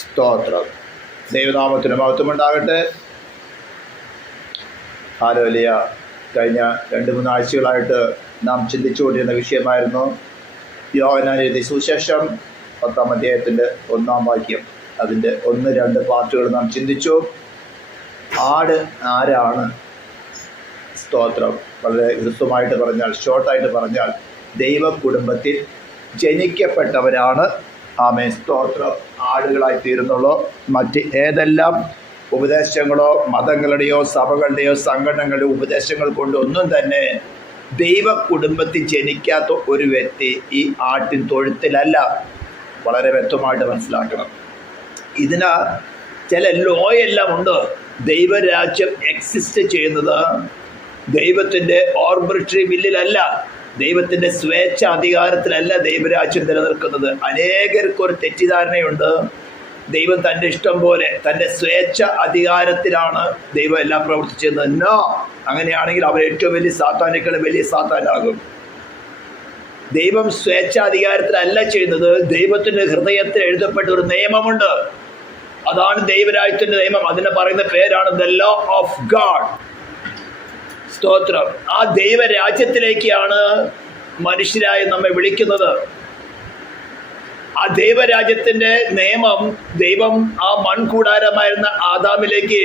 സ്തോത്രം. ദൈവനാമത്തിന് മഹത്വമുണ്ടാകട്ടെ. ഹല്ലേലൂയ. കഴിഞ്ഞ 2-3 ആഴ്ചകളായിട്ട് നാം ചിന്തിച്ചുകൊണ്ടിരുന്ന വിഷയമായിരുന്നു യോഹന്നാൻ എഴുതിയ സുവിശേഷം 10-ാം അധ്യായത്തിൻ്റെ 1-ാം വാക്യം. അതിൻ്റെ 1-2 പാർട്ടുകൾ നാം ചിന്തിച്ചു. ആട് ആരാണ്? സ്തോത്രം. വളരെ ഹൃസ്വമായിട്ട് പറഞ്ഞാൽ, ഷോർട്ടായിട്ട് പറഞ്ഞാൽ, ദൈവ കുടുംബത്തിൽ ജനിക്കപ്പെട്ടവരാണ് ആമേൻ സ്തോത്രം ആടുകളായി തീരുന്നുള്ളൂ. മറ്റ് ഏതെല്ലാം ഉപദേശങ്ങളോ മതങ്ങളുടെയോ സഭകളുടെയോ സംഘടനകളുടെയോ ഉപദേശങ്ങൾ കൊണ്ടൊന്നും തന്നെ ദൈവ കുടുംബത്തിൽ ജനിക്കാത്ത ഒരു വ്യക്തി ഈ ആട്ടിൻ തൊഴുത്തിലല്ല. വളരെ വ്യക്തമായിട്ട് മനസ്സിലാക്കണം. ഇതിന് ചില ലോയെല്ലാം ഉണ്ട്. ദൈവരാജ്യം എക്സിസ്റ്റ് ചെയ്യുന്നത് ദൈവത്തിൻ്റെ ഓർബിട്രറി വില്ലിലല്ല, ദൈവത്തിൻ്റെ സ്വേച്ഛ അധികാരത്തിലല്ല ദൈവരാജ്യം നിലനിൽക്കുന്നത്. അനേകർക്കൊരു തെറ്റിദ്ധാരണയുണ്ട്. ദൈവം തൻ്റെ ഇഷ്ടം പോലെ തൻ്റെ സ്വേച്ഛ അധികാരത്തിലാണ് ദൈവം എല്ലാം പ്രവർത്തിച്ചിരുന്നത്. നോ, അങ്ങനെയാണെങ്കിൽ അവർ ഏറ്റവും വലിയ സാത്താനേക്കാളും വലിയ സാത്താനാകും. ദൈവം സ്വേച്ഛാധികാരത്തിലല്ല ചെയ്യുന്നത്. ദൈവത്തിൻ്റെ ഹൃദയത്തിൽ എഴുതപ്പെട്ട ഒരു നിയമമുണ്ട്. അതാണ് ദൈവരാജ്യത്തിൻ്റെ നിയമം. അതിനെ പറയുന്ന പേരാണ് ദ ലോ ഓഫ് ഗാഡ്. സ്തോത്രം. ആ ദൈവരാജ്യത്തിലേക്കാണ് മനുഷ്യരായി നമ്മെ വിളിക്കുന്നത്. ആ ദൈവരാജ്യത്തിൻ്റെ നിയമം ദൈവം ആ മൺകൂടാരമായിരുന്ന ആദാമിലേക്ക്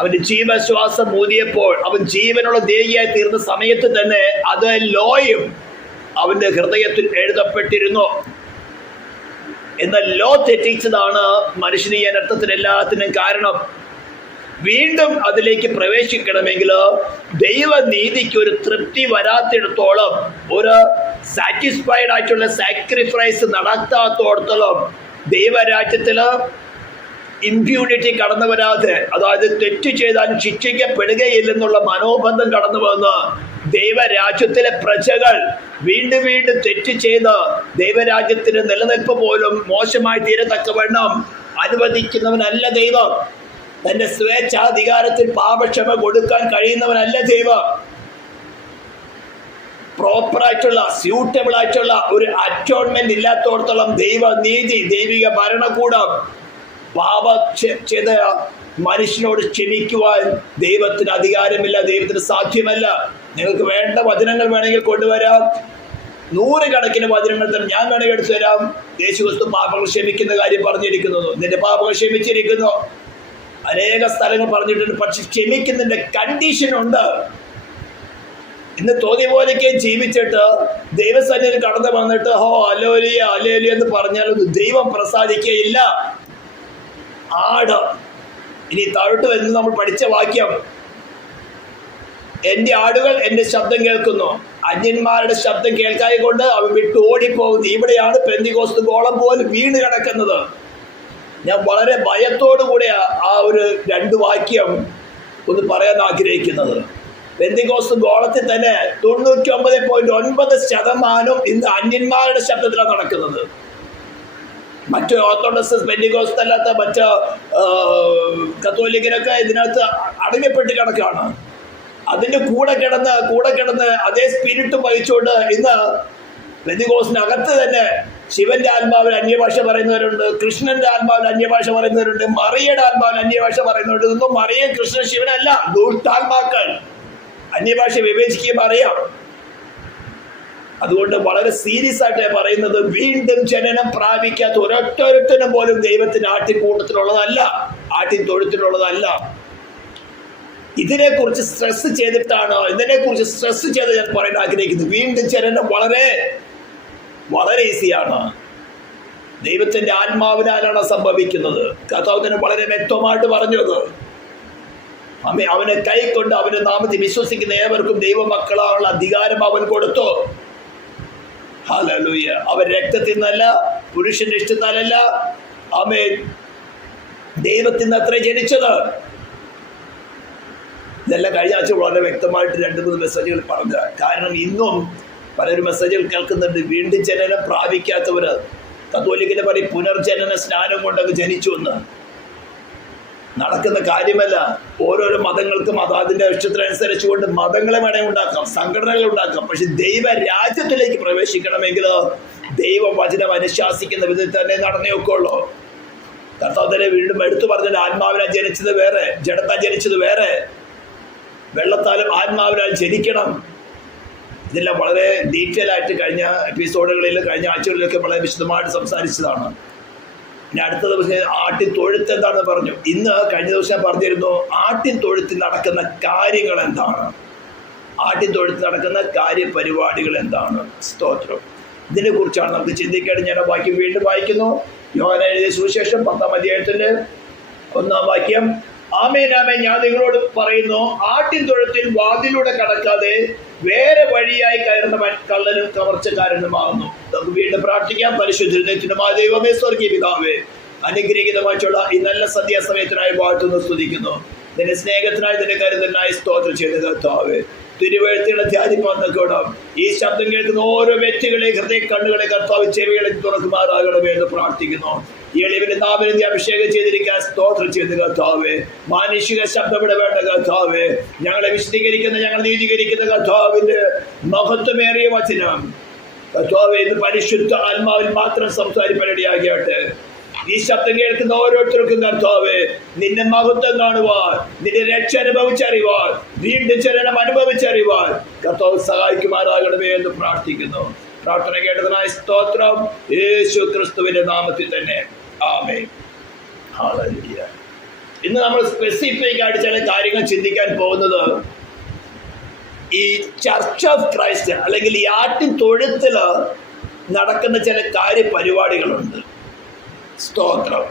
അവൻ്റെ ജീവശ്വാസം ഊതിയപ്പോൾ അവൻ ജീവനുള്ള ദേഹിയായി തീർന്ന സമയത്ത് തന്നെ അത് ലോയും അവൻ്റെ ഹൃദയത്തിൽ എഴുതപ്പെട്ടിരുന്നു. എന്നാൽ ലോ തെറ്റിച്ചതാണ് മനുഷ്യന് ഈ അനർത്ഥത്തിന് എല്ലാത്തിനും കാരണം. വീണ്ടും അതിലേക്ക് പ്രവേശിക്കണമെങ്കിൽ ദൈവനീതിക്ക് ഒരു തൃപ്തി വരാത്തിടത്തോളം, ഒരു സാറ്റിസ്ഫൈഡ് ആയിട്ടുള്ള സാക്രിഫൈസ് നടത്താത്തോടത്തോളം ദൈവരാജ്യത്തിൽ ഇമ്പ്യൂണിറ്റി കടന്നു വരാതെ, അതായത് തെറ്റ് ചെയ്താൽ ശിക്ഷിക്കപ്പെടുകയില്ലെന്നുള്ള മനോബന്ധം കടന്നു വന്ന് ദൈവരാജ്യത്തിലെ പ്രജകൾ വീണ്ടും വീണ്ടും തെറ്റ് ചെയ്ത് ദൈവരാജ്യത്തിന് നിലനിൽപ്പ് പോലും മോശമായി തീരത്തക്കവണ്ണം അനുവദിക്കുന്നവനല്ല ദൈവം. തന്റെ സ്വേച്ഛാധികാരത്തിൽ പാപക്ഷമ കൊടുക്കാൻ കഴിയുന്നവനല്ല ദൈവം. പ്രോപ്പറായിട്ടുള്ള സ്യൂട്ടബിൾ ആയിട്ടുള്ള ഒരു അറ്റോൺമെന്റ് ഇല്ലാത്തോടത്തോളം ദൈവനീതി, ദൈവിക ഭരണകൂടം ചെയ്ത മനുഷ്യനോട് ക്ഷമിക്കുവാൻ ദൈവത്തിന് അധികാരമില്ല, ദൈവത്തിന് സാധ്യമല്ല. നിങ്ങൾക്ക് വേണ്ട വചനങ്ങൾ വേണമെങ്കിൽ കൊണ്ടുവരാം, 100 കണക്കിന് വചനങ്ങൾ തന്നെ ഞാൻ വേണമെങ്കിൽ എടുത്തു തരാം. യേശുക്രിസ്തു പാപങ്ങൾ ക്ഷമിക്കുന്ന കാര്യം പറഞ്ഞിരിക്കുന്നു. നിന്റെ പാപങ്ങൾ ക്ഷമിച്ചിരിക്കുന്നു. അനേക സ്ഥലങ്ങൾ പറഞ്ഞിട്ടുണ്ട്. പക്ഷെ ക്ഷമിക്കുന്നതിന്റെ കണ്ടീഷൻ ഉണ്ട്. ഇന്ന് തോന്നിയ പോലെയൊക്കെ ജീവിച്ചിട്ട് ദൈവസന്നിധിയിൽ കടന്നു വന്നിട്ട് ഹോ ഹല്ലേലൂയ ഹല്ലേലൂയ എന്ന് പറഞ്ഞാലൊന്നും ദൈവം പ്രസാദിക്കുകയില്ല. ആട്. ഇനി താഴോട്ട് വരുന്നത് നമ്മൾ പഠിച്ച വാക്യം, എൻ്റെ ആടുകൾ എൻ്റെ ശബ്ദം കേൾക്കുന്നു, അന്യന്മാരുടെ ശബ്ദം കേൾക്കാതെ കൊണ്ട് അവൻ വിട്ടു ഓടിപ്പോകുന്നു. ഇവിടെയാണ് പെന്തിക്കോസ്ത് ഗോളം പോലും വീണ് കിടക്കുന്നത്. ഞാൻ വളരെ ഭയത്തോടു കൂടെ ആ ഒരു 2 വാക്യം ഒന്ന് പറയാൻ ആഗ്രഹിക്കുന്നത്. പെന്തിക്കോസ്ത് ഗോളത്തിൽ തന്നെ 99.9% ഇന്ന് അന്യന്മാരുടെ ശബ്ദത്തിലാണ് നടക്കുന്നത്. മറ്റു ഓർത്തഡോക്സ് പെന്തിക്കോസ്ത് അല്ലാത്ത മറ്റ് കത്തോലിക്കരൊക്കെ ഇതിനകത്ത് അടങ്ങപ്പെട്ട് കിടക്കുകയാണ്. അതിൻ്റെ കൂടെ കിടന്ന് അതേ സ്പിരിറ്റ് വഹിച്ചുകൊണ്ട് ഇന്ന് പെന്തിക്കോസ്തിനകത്ത് തന്നെ ശിവന്റെ ആത്മാവിൽ അന്യഭാഷ പറയുന്നവരുണ്ട്, കൃഷ്ണന്റെ ആത്മാവിൽ അന്യഭാഷ പറയുന്നവരുണ്ട്, മറിയയുടെ ആത്മാവിൽ അന്യഭാഷ പറയുന്നവരുണ്ട്. ഇതൊന്നും മറിയ കൃഷ്ണൻ ശിവനല്ല, ദുഷ്ടാത്മാക്കൾ. അന്യഭാഷ വിവേചിക്കുകയും അറിയാം. അതുകൊണ്ട് വളരെ സീരിയസ് ആയിട്ട് പറയുന്നത്, വീണ്ടും ജനനം പ്രാപിക്കാത്ത ഒരൊറ്റൊരുത്തനും പോലും ദൈവത്തിന്റെ ആട്ടിൻ കൂട്ടത്തിലുള്ളതല്ല, ആട്ടിൻ തൊഴുത്തിലുള്ളതല്ല. ഇതിനെക്കുറിച്ച് സ്ട്രെസ് ചെയ്തിട്ടാണ് ഞാൻ പറയാൻ ആഗ്രഹിക്കുന്നത്. വീണ്ടും ജനനം വളരെ വളരെ ഈസിയാണ്. ദൈവത്തിന്റെ ആത്മാവിനാലാണ് സംഭവിക്കുന്നത്. കർത്താവ് തന്നെ വളരെ വ്യക്തമായിട്ട് പറഞ്ഞത്, അവനെ കൈക്കൊണ്ട് അവന്റെ നാമത്തിൽ വിശ്വസിക്കുന്ന ഏവർക്കും ദൈവമക്കളാനുള്ള അധികാരം അവൻ കൊടുത്തു. ഹല്ലേലൂയ. അവൻ രക്തത്തിൽ നിന്നല്ല, പുരുഷന്റെ ഇഷ്ടത്താലല്ല, ആമേൻ, ദൈവത്തിൽ നിന്ന് അത്ര ജനിച്ചത്. ഇതെല്ലാം കഴിഞ്ഞ ആഴ്ച വളരെ വ്യക്തമായിട്ട് 2-3 മെസ്സേജുകൾ പറഞ്ഞ. കാരണം ഇന്നും പലരും മെസ്സേജുകൾ കേൾക്കുന്നുണ്ട്, വീണ്ടും ജനനം പ്രാപിക്കാത്തവര്. കത്തോലിക്കനെ പറയും പുനർജനന സ്നാനം കൊണ്ടങ്ങ് ജനിച്ചു എന്ന്. നടക്കുന്ന കാര്യമല്ല. ഓരോരോ മതങ്ങൾക്കും അതിൻ്റെ ഇഷ്ടത്തിനനുസരിച്ചുകൊണ്ട് മതങ്ങളെ വേണമെങ്കിൽ ഉണ്ടാക്കാം, സംഘടനകൾ ഉണ്ടാക്കാം. പക്ഷെ ദൈവ രാജ്യത്തിലേക്ക് പ്രവേശിക്കണമെങ്കിൽ ദൈവവചനം അനുശാസിക്കുന്ന വിധത്തിൽ തന്നെ നടന്നേ ഒക്കെയുള്ളൂ. കർത്താവ് തന്നെ വീണ്ടും എടുത്തു പറഞ്ഞിട്ട് ആത്മാവിനാൽ ജനിച്ചത് വേറെ, ജഡത്താൽ ജനിച്ചത് വേറെ. വെള്ളത്താലും ആത്മാവിനാൽ ജനിക്കണം. ഇതെല്ലാം വളരെ ഡീറ്റെയിൽ ആയിട്ട് കഴിഞ്ഞ എപ്പിസോഡുകളിൽ, കഴിഞ്ഞ ആഴ്ചകളിലൊക്കെ വളരെ വിശദമായിട്ട് സംസാരിച്ചതാണ്. ഇനി അടുത്ത ദിവസം ആട്ടിൻ തൊഴുത്ത് എന്താണെന്ന് പറഞ്ഞു. ഇന്ന് കഴിഞ്ഞ ദിവസം ഞാൻ പറഞ്ഞിരുന്നു ആട്ടിൻ തൊഴുത്തിൽ നടക്കുന്ന കാര്യങ്ങൾ എന്താണ്, ആട്ടിൻ തൊഴുത്തിൽ നടക്കുന്ന കാര്യപരിപാടികൾ എന്താണ്. സ്തോത്രം. ഇതിനെക്കുറിച്ചാണ് നമുക്ക് ചിന്തിക്കേണ്ടത്. ഞാൻ വാക്യം വീണ്ടും വായിക്കുന്നു. യോഹന്നാൻ എഴുതിയ സുവിശേഷം 10-ാം അധ്യായത്തിൻ്റെ 1-ാം വാക്യം. ആമേൻ ആമേൻ, ഞാൻ നിങ്ങളോട് പറയുന്നു, ആട്ടിൻ തൊഴുത്തിൽ വാതിലൂടെ കടക്കാതെ വേറെ വഴിയായി കയറുന്നവൻ കള്ളനും കവർച്ചക്കാരനുമാകുന്നു. നമുക്ക് വീണ്ടും പ്രാർത്ഥിക്കാം. പരിശുദ്ധമായ ദൈവമേ, സ്വർഗീയ പിതാവേ, അനുഗ്രഹീതമായിട്ടുള്ള ഈ നല്ല സന്ധ്യാസമയത്തിനായി വാഴ്ത്തുന്നു, സ്തുതിക്കുന്നു. നിന്റെ സ്നേഹത്തിനായി, നിന്റെ കരുതലിനായി സ്തോത്രം ചെയ്ത് കർത്താവേ. തിരുവഴുത്തുകളെ ധ്യാനിപ്പാന്നോണം. ഈ ശബ്ദം കേൾക്കുന്ന ഓരോ വ്യക്തികളെ ഹൃദയ കണ്ണുകളെ കർത്താവ് ചെവികളെ തുറക്കുമാറാകണമേ എന്ന് പ്രാർത്ഥിക്കുന്നു. ഈ എളിവിന്റെ നാവിനെ അഭിഷേകം ചെയ്തിരിക്കാൻ സ്തോത്രം ചെയ്ത് കർത്താവേ. മാനുഷിക ശബ്ദമിട വേണ്ട കർത്താവേ. ഞങ്ങളെ വിശദീകരിക്കുന്ന, ഞങ്ങൾ നീതീകരിക്കുന്ന കർത്താവിന്റെ മഹത്വമേറിയ വചനം കർത്താവേ ഇന്ന് പരിശുദ്ധ ആത്മാവിൽ മാത്രം സംസാരിപ്പനടിയാകട്ടെ. ഈ ശബ്ദം കേൾക്കുന്ന ഓരോരുത്തർക്കും കർത്താവേ നിന്റെ മഹത്വം കാണുവാൻ, നിന്റെ രക്ഷ അനുഭവിച്ചറിവാൻ, വീണ്ടും ചലനം അനുഭവിച്ചറിവാൻ കർത്താവ് സഹായിക്കുമാറാകണമേ എന്ന് പ്രാർത്ഥിക്കുന്നു. പ്രാർത്ഥന കേട്ടതിനായി സ്തോത്രം, യേശു ക്രിസ്തുവിന്റെ നാമത്തിൽ തന്നെ. ആമേൻ. ഹല്ലേലൂയ. ഇന്ന് നമ്മൾ സ്പെസിഫിക് ആയിട്ട് ചില കാര്യങ്ങൾ ചിന്തിക്കാൻ പോകുന്നത് ഈ ചർച്ച് ഓഫ് ക്രൈസ്റ്റ് അല്ലെങ്കിൽ ഈ ആട്ടിൻ തൊഴുത്തില് നടക്കുന്ന ചില കാര്യപരിപാടികളുണ്ട്. സ്തോത്രം.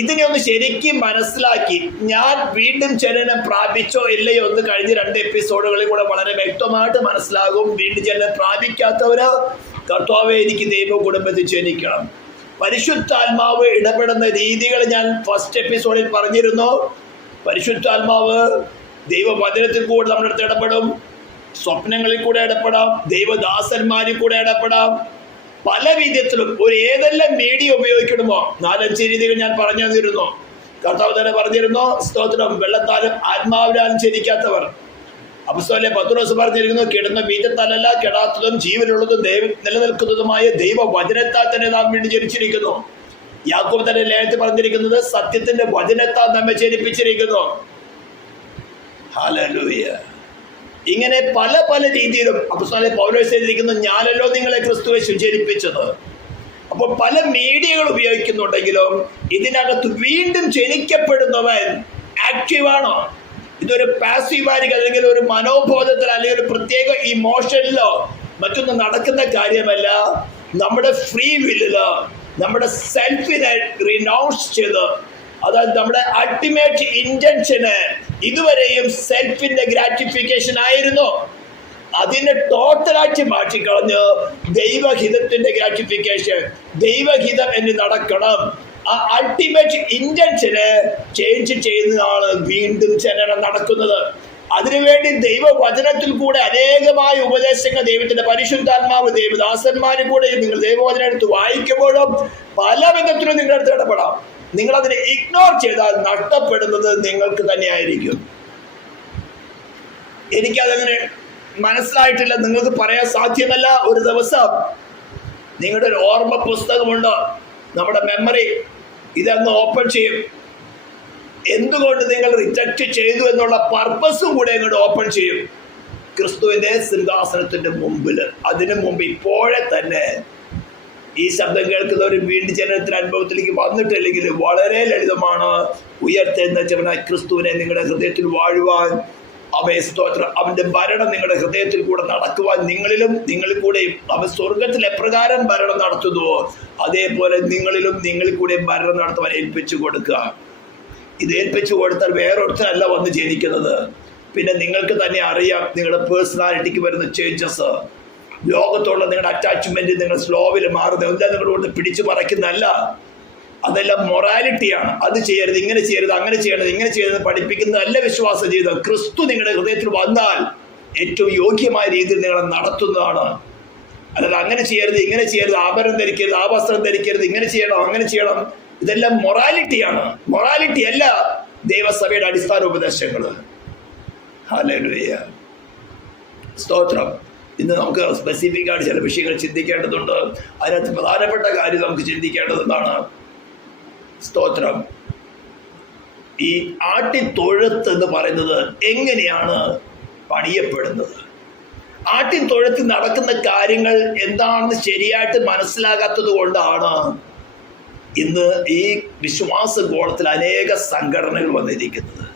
ഇതിനെ ഒന്ന് ശരിക്കും മനസ്സിലാക്കി ഞാൻ വീണ്ടും ജനനം പ്രാപിച്ചോ ഇല്ലയോ എന്ന് കഴിഞ്ഞ 2 എപ്പിസോഡുകളിൽ കൂടെ വളരെ വ്യക്തമായിട്ട് മനസ്സിലാകും. വീണ്ടും ജനനം പ്രാപിക്കാത്തവര് കർത്താവേ എനിക്ക് ദൈവ കുടുംബത്തിൽ ജനിക്കണം. പരിശുദ്ധാത്മാവ് ഇടപെടുന്ന രീതികൾ ഞാൻ ഫസ്റ്റ് എപ്പിസോഡിൽ പറഞ്ഞിരുന്നു. പരിശുദ്ധാത്മാവ് ദൈവവചനത്തിൽ കൂടെ നമ്മുടെ അടുത്ത് ഇടപെടും, സ്വപ്നങ്ങളിൽ കൂടെ ഇടപെടാം, ദൈവദാസന്മാരിൽ കൂടെ ഇടപെടാം. പല വിധത്തിലും ഒരു ഏതെല്ലാം മീഡിയ ഉപയോഗിക്കണമോ 4-5 രീതികൾ ഞാൻ പറഞ്ഞു തന്നിരുന്നു. കർത്താവ് തന്നെ പറഞ്ഞിരുന്നു, സ്തോത്രം, വെള്ളത്താലും ആത്മാവിനാലും ജനിക്കാത്തവർ. അപ്പോസ്തലൻ പത്രോസ് പറഞ്ഞിരിക്കുന്നു, കിടന്ന ബീജത്താലല്ല, കെടാത്തതും ജീവനുള്ളതും നിലനിൽക്കുന്നതുമായ ദൈവവചനത്താൽ തന്നെ നാം വീണ്ടും ജനിച്ചിരിക്കുന്നു. യാക്കോബ് തന്നെ ലേഖനത്തിൽ പറഞ്ഞിരിക്കുന്നത്, സത്യത്തിന്റെ വചനത്താൽ നമ്മെ ജനിപ്പിച്ചിരിക്കുന്നു. ഹല്ലേലൂയ. ഇങ്ങനെ പല പല രീതിയിലും അപ്പോസ്തലൻ പൗലോസ് എഴുതിയിരിക്കുന്നു, ഞാനല്ലോ നിങ്ങളെ ക്രിസ്തുവെ ജനിപ്പിച്ചത്. അപ്പോൾ പല മീഡിയകൾ ഉപയോഗിക്കുന്നുണ്ടെങ്കിലും ഇതിനകത്ത് വീണ്ടും ജനിക്കപ്പെടുന്നവൻ ആക്റ്റീവാണോ? ഇതൊരു പാസീവായിരിക്കും, അല്ലെങ്കിൽ ഒരു മനോബോധത്തിൽ, അല്ലെങ്കിൽ ഒരു പ്രത്യേക ഇമോഷനിലോ മറ്റൊന്നും നടക്കുന്ന കാര്യമല്ല. നമ്മുടെ ഫ്രീ വില്ലില്, നമ്മുടെ സെൽഫിനെ റിനൗൺസ് ചെയ്ത്, അതായത് നമ്മുടെ അൾട്ടിമേറ്റ് ഇന്റൻഷന് ഇതുവരെയും സെൽഫിന്റെ ഗ്രാറ്റിഫിക്കേഷൻ ആയിരുന്നു. അതിനെ ടോട്ടലായിട്ട് മാറ്റിക്കളഞ്ഞ് ദൈവഹിതത്തിന്റെ ഗ്രാറ്റിഫിക്കേഷൻ, ദൈവഹിതം എന്ന് നടക്കണം. ആ അൾട്ടിമേറ്റ് ഇന്റൻഷന് ചേഞ്ച് ചെയ്യുന്നതാണ് വീണ്ടും ജനനം നടക്കുന്നത്. അതിനുവേണ്ടി ദൈവവചനത്തിൽ കൂടെ അനേകമായ ഉപദേശങ്ങൾ ദൈവത്തിന്റെ പരിശുദ്ധാത്മാവ് ദൈവദാസന്മാരും കൂടെ നിങ്ങൾ ദൈവവചനം എടുത്ത് വായിക്കുമ്പോഴും പല വിധത്തിലും നിങ്ങളുടെ അടുത്ത് ഇടപെടാം. നിങ്ങളതിനെ ഇഗ്നോർ ചെയ്താൽ നഷ്ടപ്പെടുന്നത് നിങ്ങൾക്ക് തന്നെയായിരിക്കും. എനിക്കതങ്ങനെ മനസ്സിലായിട്ടില്ല, നിങ്ങൾക്ക് പറയാൻ സാധ്യമല്ല. ഒരു ദിവസം നിങ്ങളുടെ ഒരു ഓർമ്മ പുസ്തകമുണ്ട്, നമ്മുടെ മെമ്മറി, ഇതങ്ങ് ഓപ്പൺ ചെയ്യും. എന്തുകൊണ്ട് നിങ്ങൾ റിജക്റ്റ് ചെയ്തു എന്നുള്ള പർപ്പസും കൂടെ അങ്ങോട്ട് ഓപ്പൺ ചെയ്യും. ക്രിസ്തുവിന്റെ സിംഹാസനത്തിന്റെ മുമ്പിൽ, അതിനു മുമ്പ് ഇപ്പോഴെ തന്നെ ഈ ശബ്ദം കേൾക്കുന്നവർ വീണ്ടും ജനനത്തിന്റെ അനുഭവത്തിലേക്ക് വന്നിട്ടില്ലെങ്കിൽ വളരെ ലളിതമാണ്. ഉയർത്തെഴുന്നേറ്റവനായ ക്രിസ്തുവിനെ നിങ്ങളുടെ ഹൃദയത്തിൽ വാഴുവാൻ, അവയെ സ്തോത്രം, അവന്റെ ഭരണം നിങ്ങളുടെ ഹൃദയത്തിൽ കൂടെ നടക്കുവാൻ, നിങ്ങളിൽ കൂടെയും അവൻ സ്വർഗത്തിൽ എപ്രകാരം ഭരണം നടത്തുന്നുവോ അതേപോലെ നിങ്ങളിൽ കൂടെയും ഭരണം നടത്തുവാൻ ഏൽപ്പിച്ചു കൊടുക്കുക. ഇത് ഏൽപ്പിച്ചു കൊടുത്താൽ വേറൊരുത്തനല്ല വന്ന് ജനിക്കുന്നത്. പിന്നെ നിങ്ങൾക്ക് തന്നെ അറിയാം നിങ്ങളുടെ പേഴ്സണാലിറ്റിക്ക് വരുന്ന ചേഞ്ചസ്, ലോകത്തോടുള്ള നിങ്ങളുടെ അറ്റാച്ച്മെന്റ്, നിങ്ങൾ സ്ലോവിൽ മാറുന്നത് എന്താ നിങ്ങളോട് പിടിച്ചു പറിക്കുന്നതല്ല. അതെല്ലാം മൊറാലിറ്റിയാണ്. അത് ചെയ്യരുത്, ഇങ്ങനെ ചെയ്യരുത്, അങ്ങനെ ചെയ്യരുത്, ഇങ്ങനെ ചെയ്യരുത് പഠിപ്പിക്കുന്നതല്ല വിശ്വാസ ജീവിതം. ക്രിസ്തു നിങ്ങളുടെ ഹൃദയത്തിൽ വന്നാൽ ഏറ്റവും യോഗ്യമായ രീതിയിൽ നിങ്ങളെ നടത്തുന്നതാണ്. അല്ലാതെ അങ്ങനെ ചെയ്യരുത്, ഇങ്ങനെ ചെയ്യരുത്, ആഭരണം ധരിക്കരുത്, ആ വസ്ത്രം ധരിക്കരുത്, ഇങ്ങനെ ചെയ്യണം, അങ്ങനെ ചെയ്യണം, ഇതെല്ലാം മൊറാലിറ്റിയാണ്. മൊറാലിറ്റി അല്ല ദൈവസഭയുടെ അടിസ്ഥാന ഉപദേശങ്ങൾ. ഹല്ലേലൂയ. സ്തോത്രം. ഇന്ന് നമുക്ക് സ്പെസിഫിക് ആയിട്ട് ചില വിഷയങ്ങൾ ചിന്തിക്കേണ്ടതുണ്ട്. അതിനകത്ത് പ്രധാനപ്പെട്ട കാര്യം നമുക്ക് ചിന്തിക്കേണ്ടത് എന്താണ്? സ്തോത്രം. ഈ ആട്ടിൻതൊഴുത്ത് എന്ന് പറയുന്നത് എങ്ങനെയാണ് പണിയപ്പെടുന്നത്? ആട്ടിൻതൊഴുത്തിൽ നടക്കുന്ന കാര്യങ്ങൾ എന്താണെന്ന് ശരിയായിട്ട് മനസ്സിലാകാത്തത് കൊണ്ടാണ് ഇന്ന് ഈ വിശ്വാസ ഗോളത്തിൽ അനേക സംഘടനകൾ വന്നിരിക്കുന്നത്.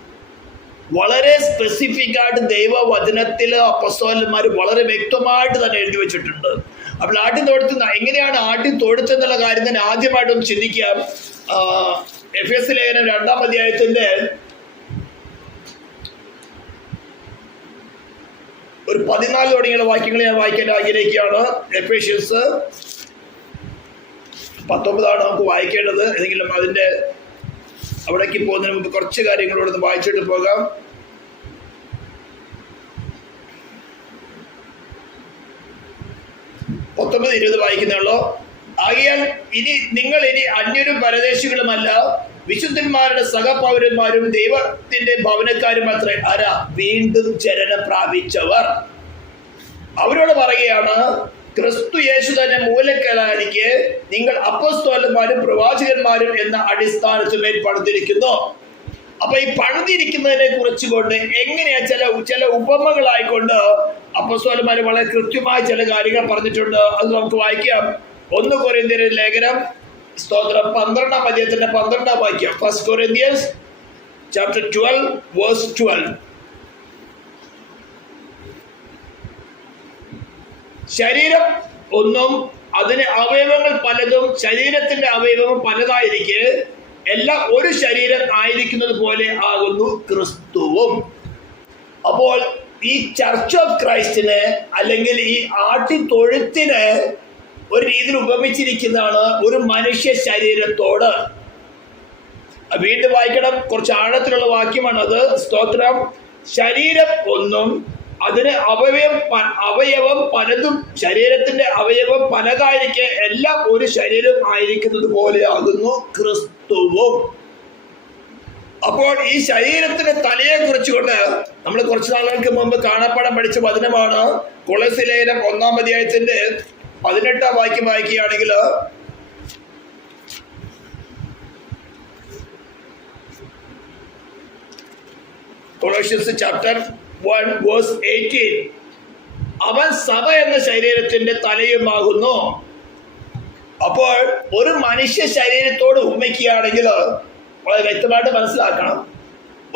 വളരെ സ്പെസിഫിക് ആയിട്ട് ദൈവവചനത്തിൽ അപ്പോസ്തലന്മാർ വളരെ വ്യക്തമായിട്ട് തന്നെ എഴുതി വെച്ചിട്ടുണ്ട്. അപ്പോൾ ആട്ടിൻതൊഴുത്ത് എങ്ങനെയാണ് ആട്ടിൻതൊഴുത്ത് എന്നുള്ള കാര്യം തന്നെ ആദ്യമായിട്ടൊന്ന് ചിന്തിക്കാം. എഫേസ്യ ലേഖനം 2-ാം അധ്യായത്തിന്റെ ഒരു 14 തുടങ്ങിയുള്ള വാക്യങ്ങൾ ഞാൻ വായിക്കാൻ ആഗ്രഹിക്കുകയാണ്. എഫേഷ്യൻസ് 19 നമുക്ക് വായിക്കേണ്ടത്. ഏതെങ്കിലും അതിന്റെ അവിടേക്ക് പോകുന്നതിന് മുമ്പ് കുറച്ച് കാര്യങ്ങളോട് വായിച്ചിട്ട് പോകാം. പത്തൊമ്പത് 20 വായിക്കുന്നുള്ളൂ. ആകയാൽ നിങ്ങൾ ഇനി അന്യരും പരദേശികളുമല്ല, വിശുദ്ധന്മാരുടെ സഹപൗരന്മാരും ദൈവത്തിന്റെ ഭവനക്കാരും അത്രേ. ആരാ? വീണ്ടും ജനനം പ്രാപിച്ചവർ. അവരോട് പറയുകയാണ്, ക്രിസ്തു യേശു തന്നെ മൂലക്കലായിരിക്കെ നിങ്ങൾ അപ്പോസ്തലന്മാരും പ്രവാചകന്മാരും എന്ന അടിസ്ഥാനത്തിന്മേൽ പണിതിരിക്കുന്നു. അപ്പൊ ഈ പണിതിരിക്കുന്നതിനെ കുറിച്ചുകൊണ്ട് എങ്ങനെയാ ചില ഉപമകളായിക്കൊണ്ട് അപ്പോസ്തലന്മാർ വളരെ കൃത്യമായി ചില കാര്യങ്ങൾ പറഞ്ഞിട്ടുണ്ട്. അത് നമുക്ക് വായിക്കാം. 1 കൊരിന്ത്യർ ലേഖനം സ്തോത്രം 12-ാം അധ്യായത്തിന്റെ 12-ാം വാക്യം. 1 Corinthians chapter 12 verse 12. ശരീരം ഒന്നും അതിന് അവയവങ്ങൾ പലതും, ശരീരത്തിന്റെ അവയവം പലതായിരിക്കെ എല്ലാം ഒരു ശരീരം ആയിരിക്കുന്നത് പോലെ ആകുന്നു ക്രിസ്തുവും. അപ്പോൾ ഈ ചർച്ച് ഓഫ് ക്രൈസ്റ്റിന് അല്ലെങ്കിൽ ഈ ആട്ടിൻതൊഴുത്തിന് ഒരു രീതിയിൽ ഉപമിച്ചിരിക്കുന്നതാണ് ഒരു മനുഷ്യ ശരീരത്തോട്. വീണ്ടും വായിക്കണം, കുറച്ച് ആഴത്തിലുള്ള വാക്യമാണ് അത്. സ്തോത്രം. ശരീരം ഒന്നും അതിന് അവയവം പലതും, ശരീരത്തിന്റെ അവയവം പലതായിരിക്കെ എല്ലാം ഒരു ശരീരം ആയിരിക്കുന്നത് പോലെ ആകുന്നു ക്രിസ്തുവും. അപ്പോൾ ഈ ശരീരത്തിന്റെ തലയെ കുറിച്ചുകൊണ്ട് നമ്മൾ കുറച്ച് നാളുകൾക്ക് മുമ്പ് കാണാപ്പാഠം പഠിച്ച വചനമാണ് കൊളോസ്യ ലേഖനം 1-ാം അധ്യായത്തിന്റെ 18-ാം വാക്യം വായിക്കുകയാണെങ്കിൽ, കൊളോഷ്യൻസ് ചാപ്റ്റർ 1 വേഴ്സ് 18, അവൻ സഭ എന്ന ശരീരത്തിന്റെ തലയുമാകുന്നു. അപ്പോൾ ഒരു മനുഷ്യ ശരീരത്തോട് ഉപമിക്കുകയാണെങ്കിൽ വളരെ വ്യക്തമായിട്ട് മനസ്സിലാക്കണം.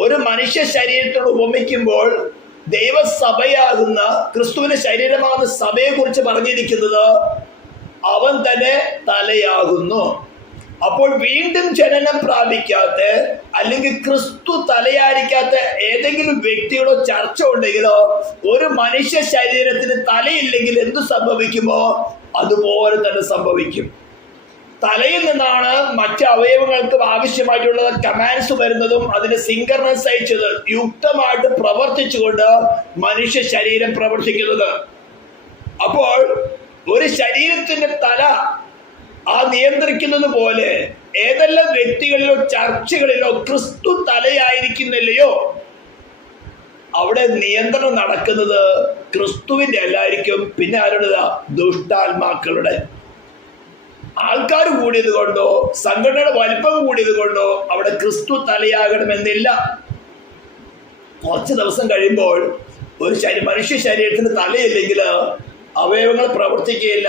ഒരു മനുഷ്യ ശരീരത്തോട് ഉപമിക്കുമ്പോൾ ദൈവസഭയാകുന്ന ക്രിസ്തുവിന്റെ ശരീരമാകുന്ന സഭയെ കുറിച്ച് പറഞ്ഞിരിക്കുന്നത് അവൻ തന്നെ തലയാകുന്നു. അപ്പോൾ വീണ്ടും ജനനം പ്രാപിക്കാത്ത അല്ലെങ്കിൽ ക്രിസ്തു തലയായിരിക്കാത്ത ഏതെങ്കിലും വ്യക്തികളോ ചർച്ച ഉണ്ടെങ്കിലോ ഒരു മനുഷ്യ ശരീരത്തിന് തലയില്ലെങ്കിൽ എന്തു സംഭവിക്കുമോ അതുപോലെ തന്നെ സംഭവിക്കും. തലയിൽ നിന്നാണ് മറ്റ് അവയവങ്ങൾക്ക് ആവശ്യമായിട്ടുള്ള കമാൻഡ്സ് വരുന്നതും അതിനെ സിങ്കർണൈസ് ചെയ്ത് യുക്തമായിട്ട് പ്രവർത്തിച്ചുകൊണ്ട് മനുഷ്യ ശരീരം പ്രവർത്തിക്കുന്നത്. അപ്പോൾ ഒരു ശരീരത്തിന്റെ തല ആ നിയന്ത്രിക്കുന്നത് പോലെ ഏതെല്ലാം വ്യക്തികളിലോ ചർച്ചകളിലോ ക്രിസ്തു തലയായിരിക്കുന്നില്ലയോ അവിടെ നിയന്ത്രണം നടക്കുന്നത് ക്രിസ്തുവിന്റെ അല്ലായിരിക്കും. പിന്നെ ആരുടേതാ? ദുഷ്ടാത്മാക്കളുടെ. ആൾക്കാർ കൂടിയത് കൊണ്ടോ സംഘടനയുടെ വലിപ്പം കൂടിയത് കൊണ്ടോ അവിടെ ക്രിസ്തു തലയാകണമെന്നില്ല. കുറച്ച് ദിവസം കഴിയുമ്പോൾ ഒരു മനുഷ്യ ശരീരത്തിന് തലയില്ലെങ്കിൽ അവയവങ്ങൾ പ്രവർത്തിക്കുകയില്ല.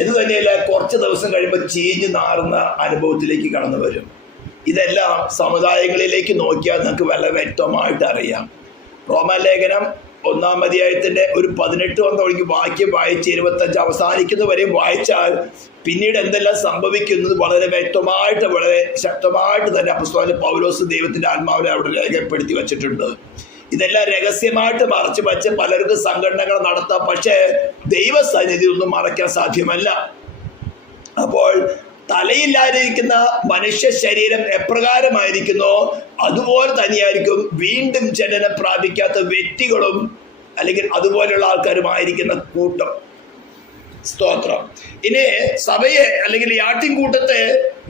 എന്ന് തന്നെയല്ല, കുറച്ച് ദിവസം കഴിയുമ്പോൾ ചീഞ്ഞ് നാറുന്ന അനുഭവത്തിലേക്ക് കടന്നു വരും. ഇതെല്ലാം സമുദായങ്ങളിലേക്ക് നോക്കിയാൽ നിങ്ങൾക്ക് വളരെ വ്യക്തമായിട്ട് അറിയാം. റോമാലേഖനം 1-ാം അധ്യായത്തിന്റെ ഒരു 18 വാക്യം വായിച്ച് 25 അവസാനിക്കുന്നവരെയും വായിച്ചാൽ പിന്നീട് എന്തെല്ലാം സംഭവിക്കുന്നത് വളരെ വ്യക്തമായിട്ട് വളരെ ശക്തമായിട്ട് തന്നെ അപ്പോസ്തലൻ പൗലോസ് ദൈവത്തിന്റെ ആത്മാവിനെ അവിടെ രേഖപ്പെടുത്തി വച്ചിട്ടുണ്ട്. ഇതെല്ലാം രഹസ്യമായിട്ട് മറച്ചു വച്ച് പലർക്കും സംഘടനകൾ നടത്താം. പക്ഷേ ദൈവസന്നിധി ഒന്നും മറയ്ക്കാൻ സാധ്യമല്ല. അപ്പോൾ തലയില്ലാതിരിക്കുന്ന മനുഷ്യ ശരീരം എപ്രകാരമായിരിക്കുന്നോ അതുപോലെ തന്നെയായിരിക്കും വീണ്ടും ജനനം പ്രാപിക്കാത്ത വ്യക്തികളും അല്ലെങ്കിൽ അതുപോലെയുള്ള ആൾക്കാരുമായിരിക്കുന്ന കൂട്ടം. സ്തോത്രം. ഇനി സഭയെ അല്ലെങ്കിൽ ഈ ആട്ടിൻകൂട്ടത്തെ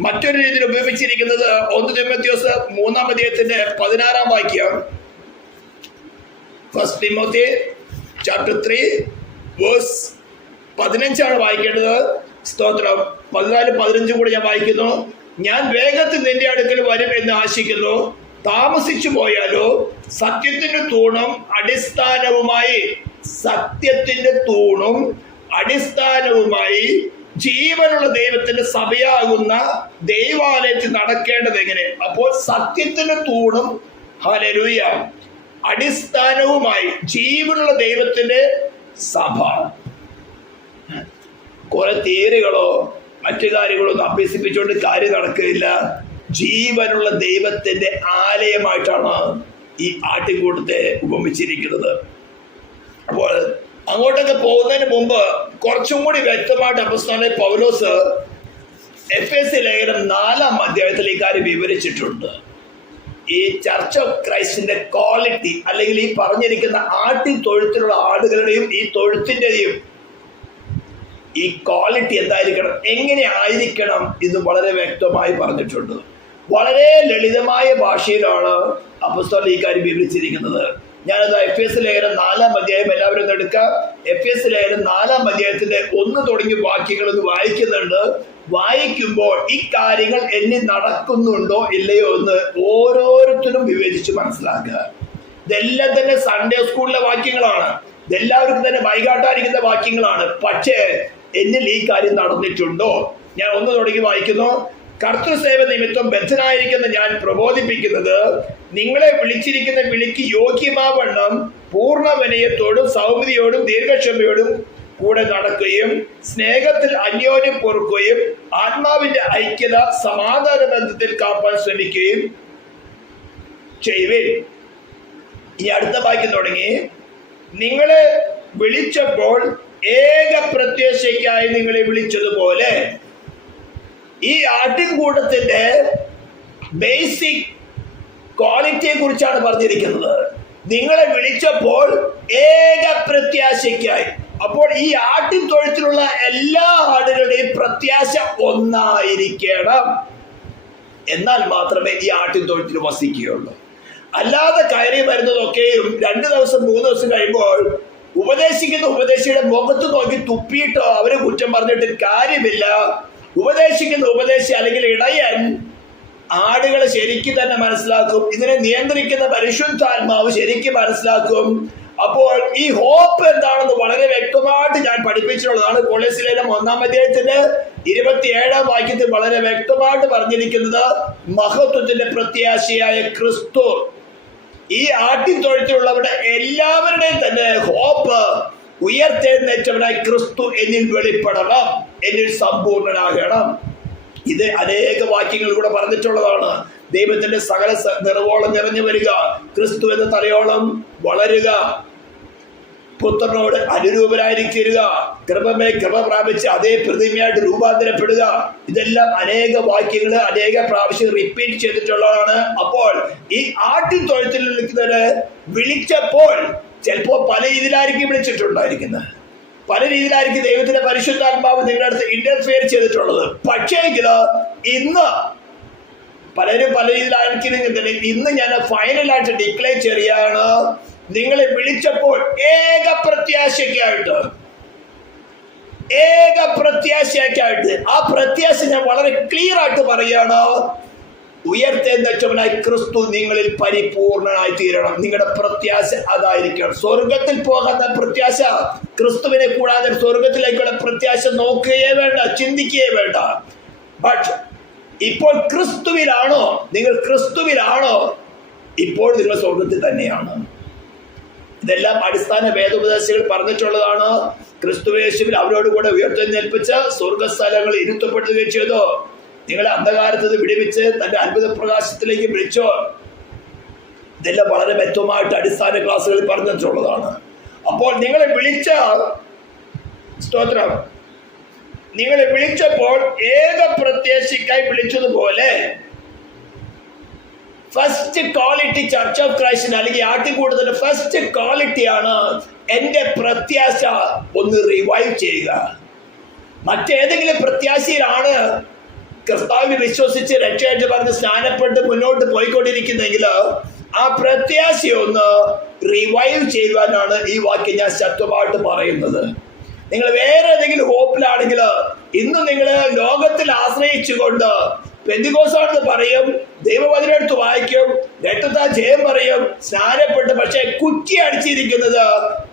മറ്റൊരു രീതിയിൽ ഉപയോഗിച്ചിരിക്കുന്നത് 1 തിമോഥെയോസ് 3-ാം അധ്യായത്തിന്റെ 16-ാം വാക്യം. 1 Timothy chapter 3 verse 15 വായിക്കേണ്ടത്. സ്തോത്രം. 14-15 കൂടെ ഞാൻ വായിക്കുന്നു. ഞാൻ വേഗത്തിൽ നിന്റെ അടുക്കൽ വരും എന്ന് ആശിക്കുന്നു. താമസിച്ചു പോയാലോ സത്യത്തിന്റെ തൂണും അടിസ്ഥാനവുമായി ജീവനുള്ള ദൈവത്തിന്റെ സഭയാകുന്ന ദൈവാലയത്തിൽ നടക്കേണ്ടത് എങ്ങനെ? അപ്പോൾ സത്യത്തിന്റെ തൂണും ഹല്ലേലൂയ അടിസ്ഥാനവുമായി ജീവനുള്ള ദൈവത്തിന്റെ സഭ. കുറെ തിയറികളോ മറ്റു കാര്യങ്ങളോ ഒന്നും അഭ്യസിപ്പിച്ചുകൊണ്ട് കാര്യം നടക്കുകയില്ല. ജീവനുള്ള ദൈവത്തിന്റെ ആലയമായിട്ടാണ് ഈ ആട്ടിൻകൂട്ടത്തെ ഉപമിച്ചിരിക്കുന്നത്. അപ്പോൾ അങ്ങോട്ടൊക്കെ പോകുന്നതിന് മുമ്പ് കുറച്ചും കൂടി വ്യക്തമായിട്ട് അപ്പോസ്തലനായ പൗലോസ് എഫേസ്യ ലേഖനം 4-ാം അധ്യായത്തിൽ ഈ കാര്യം വിവരിച്ചിട്ടുണ്ട്. ഈ ചർച്ച് ഓഫ് ക്രൈസ്റ്റിന്റെ ക്വാളിറ്റി, അല്ലെങ്കിൽ ഈ പറഞ്ഞിരിക്കുന്ന ആട്ടിൻ തൊഴുത്തിലുള്ള ആടുകളുടെയും ഈ തൊഴുത്തിന്റെയും ഈ ക്വാളിറ്റി എന്തായിരിക്കണം, എങ്ങനെ ആയിരിക്കണം എന്ന് വളരെ വ്യക്തമായി പറഞ്ഞിട്ടുണ്ട്. വളരെ ലളിതമായ ഭാഷയിലാണ് അപ്പോസ്തലൻ ഈ കാര്യം വിവരിച്ചിരിക്കുന്നത്. ഞാനത് എഫേസ്യ ലേഖനം 4-ാം അധ്യായം എല്ലാവരും ഒന്ന് എടുക്കാം. എഫേസ്യ ലേഖനം 4-ാം അധ്യായത്തിന്റെ 1 തുടങ്ങിയ വാക്യങ്ങൾ ഒന്ന് വായിക്കുന്നുണ്ട്. വായിക്കുമ്പോൾ ഈ കാര്യങ്ങൾ എന്നിൽ നടക്കുന്നുണ്ടോ ഇല്ലയോ എന്ന് ഓരോരുത്തരും വിവേചിച്ച് മനസ്സിലാക്കുക. ഇതെല്ലാം തന്നെ സൺഡേ സ്കൂളിലെ വാക്യങ്ങളാണ്, ഇതെല്ലാവർക്കും തന്നെ വൈകാട്ടായിരിക്കുന്ന വാക്യങ്ങളാണ്. പക്ഷേ എന്നിൽ ഈ കാര്യം നടന്നിട്ടുണ്ടോ? ഞാൻ 1 തുടങ്ങി വായിക്കുന്നു. കർത്തൃസേവ നിമിത്തം ബദ്ധനായിരിക്കുന്ന ഞാൻ പ്രബോധിപ്പിക്കുന്നത്, നിങ്ങളെ വിളിച്ചിരിക്കുന്ന വിളിക്ക് യോഗ്യമാവണ്ണം പൂർണ്ണ വിനയത്തോടും സൗമ്യതയോടും ദീർഘക്ഷമയോടും കൂടെ നടക്കുകയും സ്നേഹത്തിൽ അന്യോന്യം പൊറുക്കുകയും ആത്മാവിന്റെ ഐക്യത സമാധാന ബന്ധത്തിൽ കാപ്പാൻ ശ്രമിക്കുകയും ചെയ്യുവിൻ. ഇനി അടുത്ത വാക്യം തുടങ്ങി. നിങ്ങളെ വിളിച്ചപ്പോൾ ഏക പ്രത്യാശയ്ക്കായി നിങ്ങളെ വിളിച്ചതുപോലെ, ഈ ആട്ടിൻകൂട്ടത്തിന്റെ ബേസിക് ക്വാളിറ്റിയെ കുറിച്ചാണ് പറഞ്ഞിരിക്കുന്നത്. നിങ്ങളെ വിളിച്ചപ്പോൾ ഏക പ്രത്യാശയ്ക്കായി. അപ്പോൾ ഈ ആട്ടിൻ തൊഴുത്തിലുള്ള എല്ലാ ആടുകളുടെയും പ്രത്യാശ ഒന്നായിരിക്കണം. എന്നാൽ മാത്രമേ ഈ ആട്ടിൻ തൊഴുത്തിൽ വസിക്കുകയുള്ളൂ. അല്ലാതെ കയറി വരുന്നതൊക്കെയും 2 ദിവസം 3 ദിവസം കഴിയുമ്പോൾ ഉപദേശിക്കുന്ന ഉപദേശിയുടെ മുഖത്ത് നോക്കി തുപ്പിയിട്ടോ അവരെ കുറ്റം പറഞ്ഞിട്ട് കാര്യമില്ല. ഉപദേശിക്കുന്ന ഉപദേശി അല്ലെങ്കിൽ ഇടയൻ ആടുകളെ ശരിക്കും തന്നെ മനസ്സിലാക്കും. ഇതിനെ നിയന്ത്രിക്കുന്ന പരിശുദ്ധാത്മാവ് ശരിക്കും മനസ്സിലാക്കും. അപ്പോൾ ഈ ഹോപ്പ് എന്താണെന്ന് വളരെ വ്യക്തമായിട്ട് ഞാൻ പഠിപ്പിച്ചിട്ടുള്ളതാണ്. കൊളോസ്യ ലേഖനം 1-ാം അധ്യായത്തിന്റെ 27-ാം വാക്യത്തിൽ വളരെ വ്യക്തമായിട്ട് പറഞ്ഞിരിക്കുന്നത് മഹത്വത്തിന്റെ പ്രത്യാശയായ ക്രിസ്തു. ഈ ആട്ടിൻ തൊഴുത്തിലുള്ളവരുടെ എല്ലാവരുടെയും തന്നെ ഹോപ്പ് ഉയർത്തെഴുന്നേറ്റവനായി ക്രിസ്തു എന്നിൽ വെളിപ്പെടണം, എന്നിൽ സമ്പൂർണനാകണം. ഇത് അനേക വാക്യങ്ങൾ കൂടെ പറഞ്ഞിട്ടുള്ളതാണ്. ദൈവത്തിന്റെ സകല നിറവോളം നിറഞ്ഞു വരിക, ക്രിസ്തു എന്ന തലയോളം വളരുക, പുത്രനോട് അനുരൂപരായിരിക്കുക, കൃപമേ കൃപ പ്രാപിച്ച് അതേ പ്രതിമയായിട്ട് രൂപാന്തരപ്പെടുക. ഇതെല്ലാം അനേക വാക്യങ്ങൾ അനേക പ്രാവശ്യം റിപ്പീറ്റ് ചെയ്തിട്ടുള്ളതാണ്. അപ്പോൾ ഈ ആട്ടിൻ തൊഴുത്തിൽ നിൽക്കുന്നവര് വിളിച്ചപ്പോൾ ചിലപ്പോ പല രീതിയിലായിരിക്കും വിളിച്ചിട്ടുണ്ടായിരിക്കുന്നത്, പല രീതിയിലായിരിക്കും ദൈവത്തിന്റെ പരിശുദ്ധാത്മാവ് നിങ്ങളുടെ അടുത്ത് ഇന്റർഫിയർ ചെയ്തിട്ടുള്ളത്. പക്ഷേ ഇന്ന് പലരും പല രീതിയിലായിരിക്കും. ഇന്ന് ഞാൻ ഫൈനലായിട്ട് ഡിക്ലെയർ ചെയ്യാണ്, നിങ്ങളെ വിളിച്ചപ്പോൾ ഏക പ്രത്യാശയ്ക്കായിട്ട്, ആ പ്രത്യാശ ഞാൻ വളരെ ക്ലിയർ ആയിട്ട് പറയാണ്. ഉയർത്തെഴുന്നേറ്റവനായി ക്രിസ്തു നിങ്ങളിൽ പരിപൂർണനായി തീരണം. നിങ്ങളുടെ പ്രത്യാശ അതായിരിക്കണം. സ്വർഗത്തിൽ പോകുന്ന പ്രത്യാശ, ക്രിസ്തുവിനെ കൂടാതെ സ്വർഗത്തിലേക്കുള്ള പ്രത്യാശ നോക്കുകയേ വേണ്ട, ചിന്തിക്കുകയേ വേണ്ട. ബട്ട് ഇപ്പോൾ ക്രിസ്തുവിലാണോ നിങ്ങൾ? ക്രിസ്തുവിലാണോ? ഇപ്പോൾ നിങ്ങൾ സ്വർഗത്തിൽ തന്നെയാണ്. ഇതെല്ലാം അടിസ്ഥാന വേദോപദേശികൾ പറഞ്ഞിട്ടുള്ളതാണ്. ക്രിസ്തുയേശുവിൽ അവരോട് കൂടെ ഉയർത്തെഴുന്നേൽപ്പിച്ച് സ്വർഗസ്ഥലങ്ങളിൽ ഇരുത്തപ്പെടുകയും ചെയ്തു. നിങ്ങളെ അന്ധകാരത്തിൽ വിടുവിച്ച് തന്റെ അത്ഭുത പ്രകാശത്തിലേക്ക് വിളിച്ചോ. ഇതെല്ലാം വളരെ വ്യക്തമായിട്ട് അടിസ്ഥാന ക്ലാസ്സുകളിൽ പറഞ്ഞിട്ടുള്ളതാണ്. അപ്പോൾ നിങ്ങളെ വിളിച്ച സ്തോത്രം, നിങ്ങളെ വിളിച്ചപ്പോൾ ഏക പ്രത്യാശയ്ക്കായി വിളിച്ചതുപോലെ ഫസ്റ്റ് ക്വാളിറ്റി ചർച്ച് ഓഫ് ക്രൈസ്റ്റിന് അല്ലെങ്കിൽ ആട്ടിൻകൂട്ടത്തിന്റെ ഫസ്റ്റ് ക്വാളിറ്റിയാണ് എന്റെ പ്രത്യാശ ഒന്ന് റിവൈവ് ചെയ്യുക. മറ്റേതെങ്കിലും പ്രത്യാശയിലാണ് കർത്താവിനെ വിശ്വസിച്ച് രക്ഷയായിട്ട് പറഞ്ഞ് സ്നാനപ്പെട്ട് മുന്നോട്ട് പോയിക്കൊണ്ടിരിക്കുന്നെങ്കിൽ ആ പ്രത്യാശയൊന്ന് റിവൈവ് ചെയ്യുവാനാണ് ഈ വാക്യം ഞാൻ ശക്തമായിട്ട് പറയുന്നത്. നിങ്ങൾ വേറെ ഏതെങ്കിലും ഹോപ്പിലാണെങ്കിൽ ഇന്ന് നിങ്ങൾ ലോകത്തിൽ ആശ്രയിച്ചുകൊണ്ട് പെന്തിക്കോസ്താണെന്ന് പറയും, ദൈവവചനമെടുത്ത് വായിക്കും, രക്തത്താ ജയം പറയും, സ്നാനപ്പെട്ട്, പക്ഷെ കുറ്റി അടിച്ചിരിക്കുന്നത്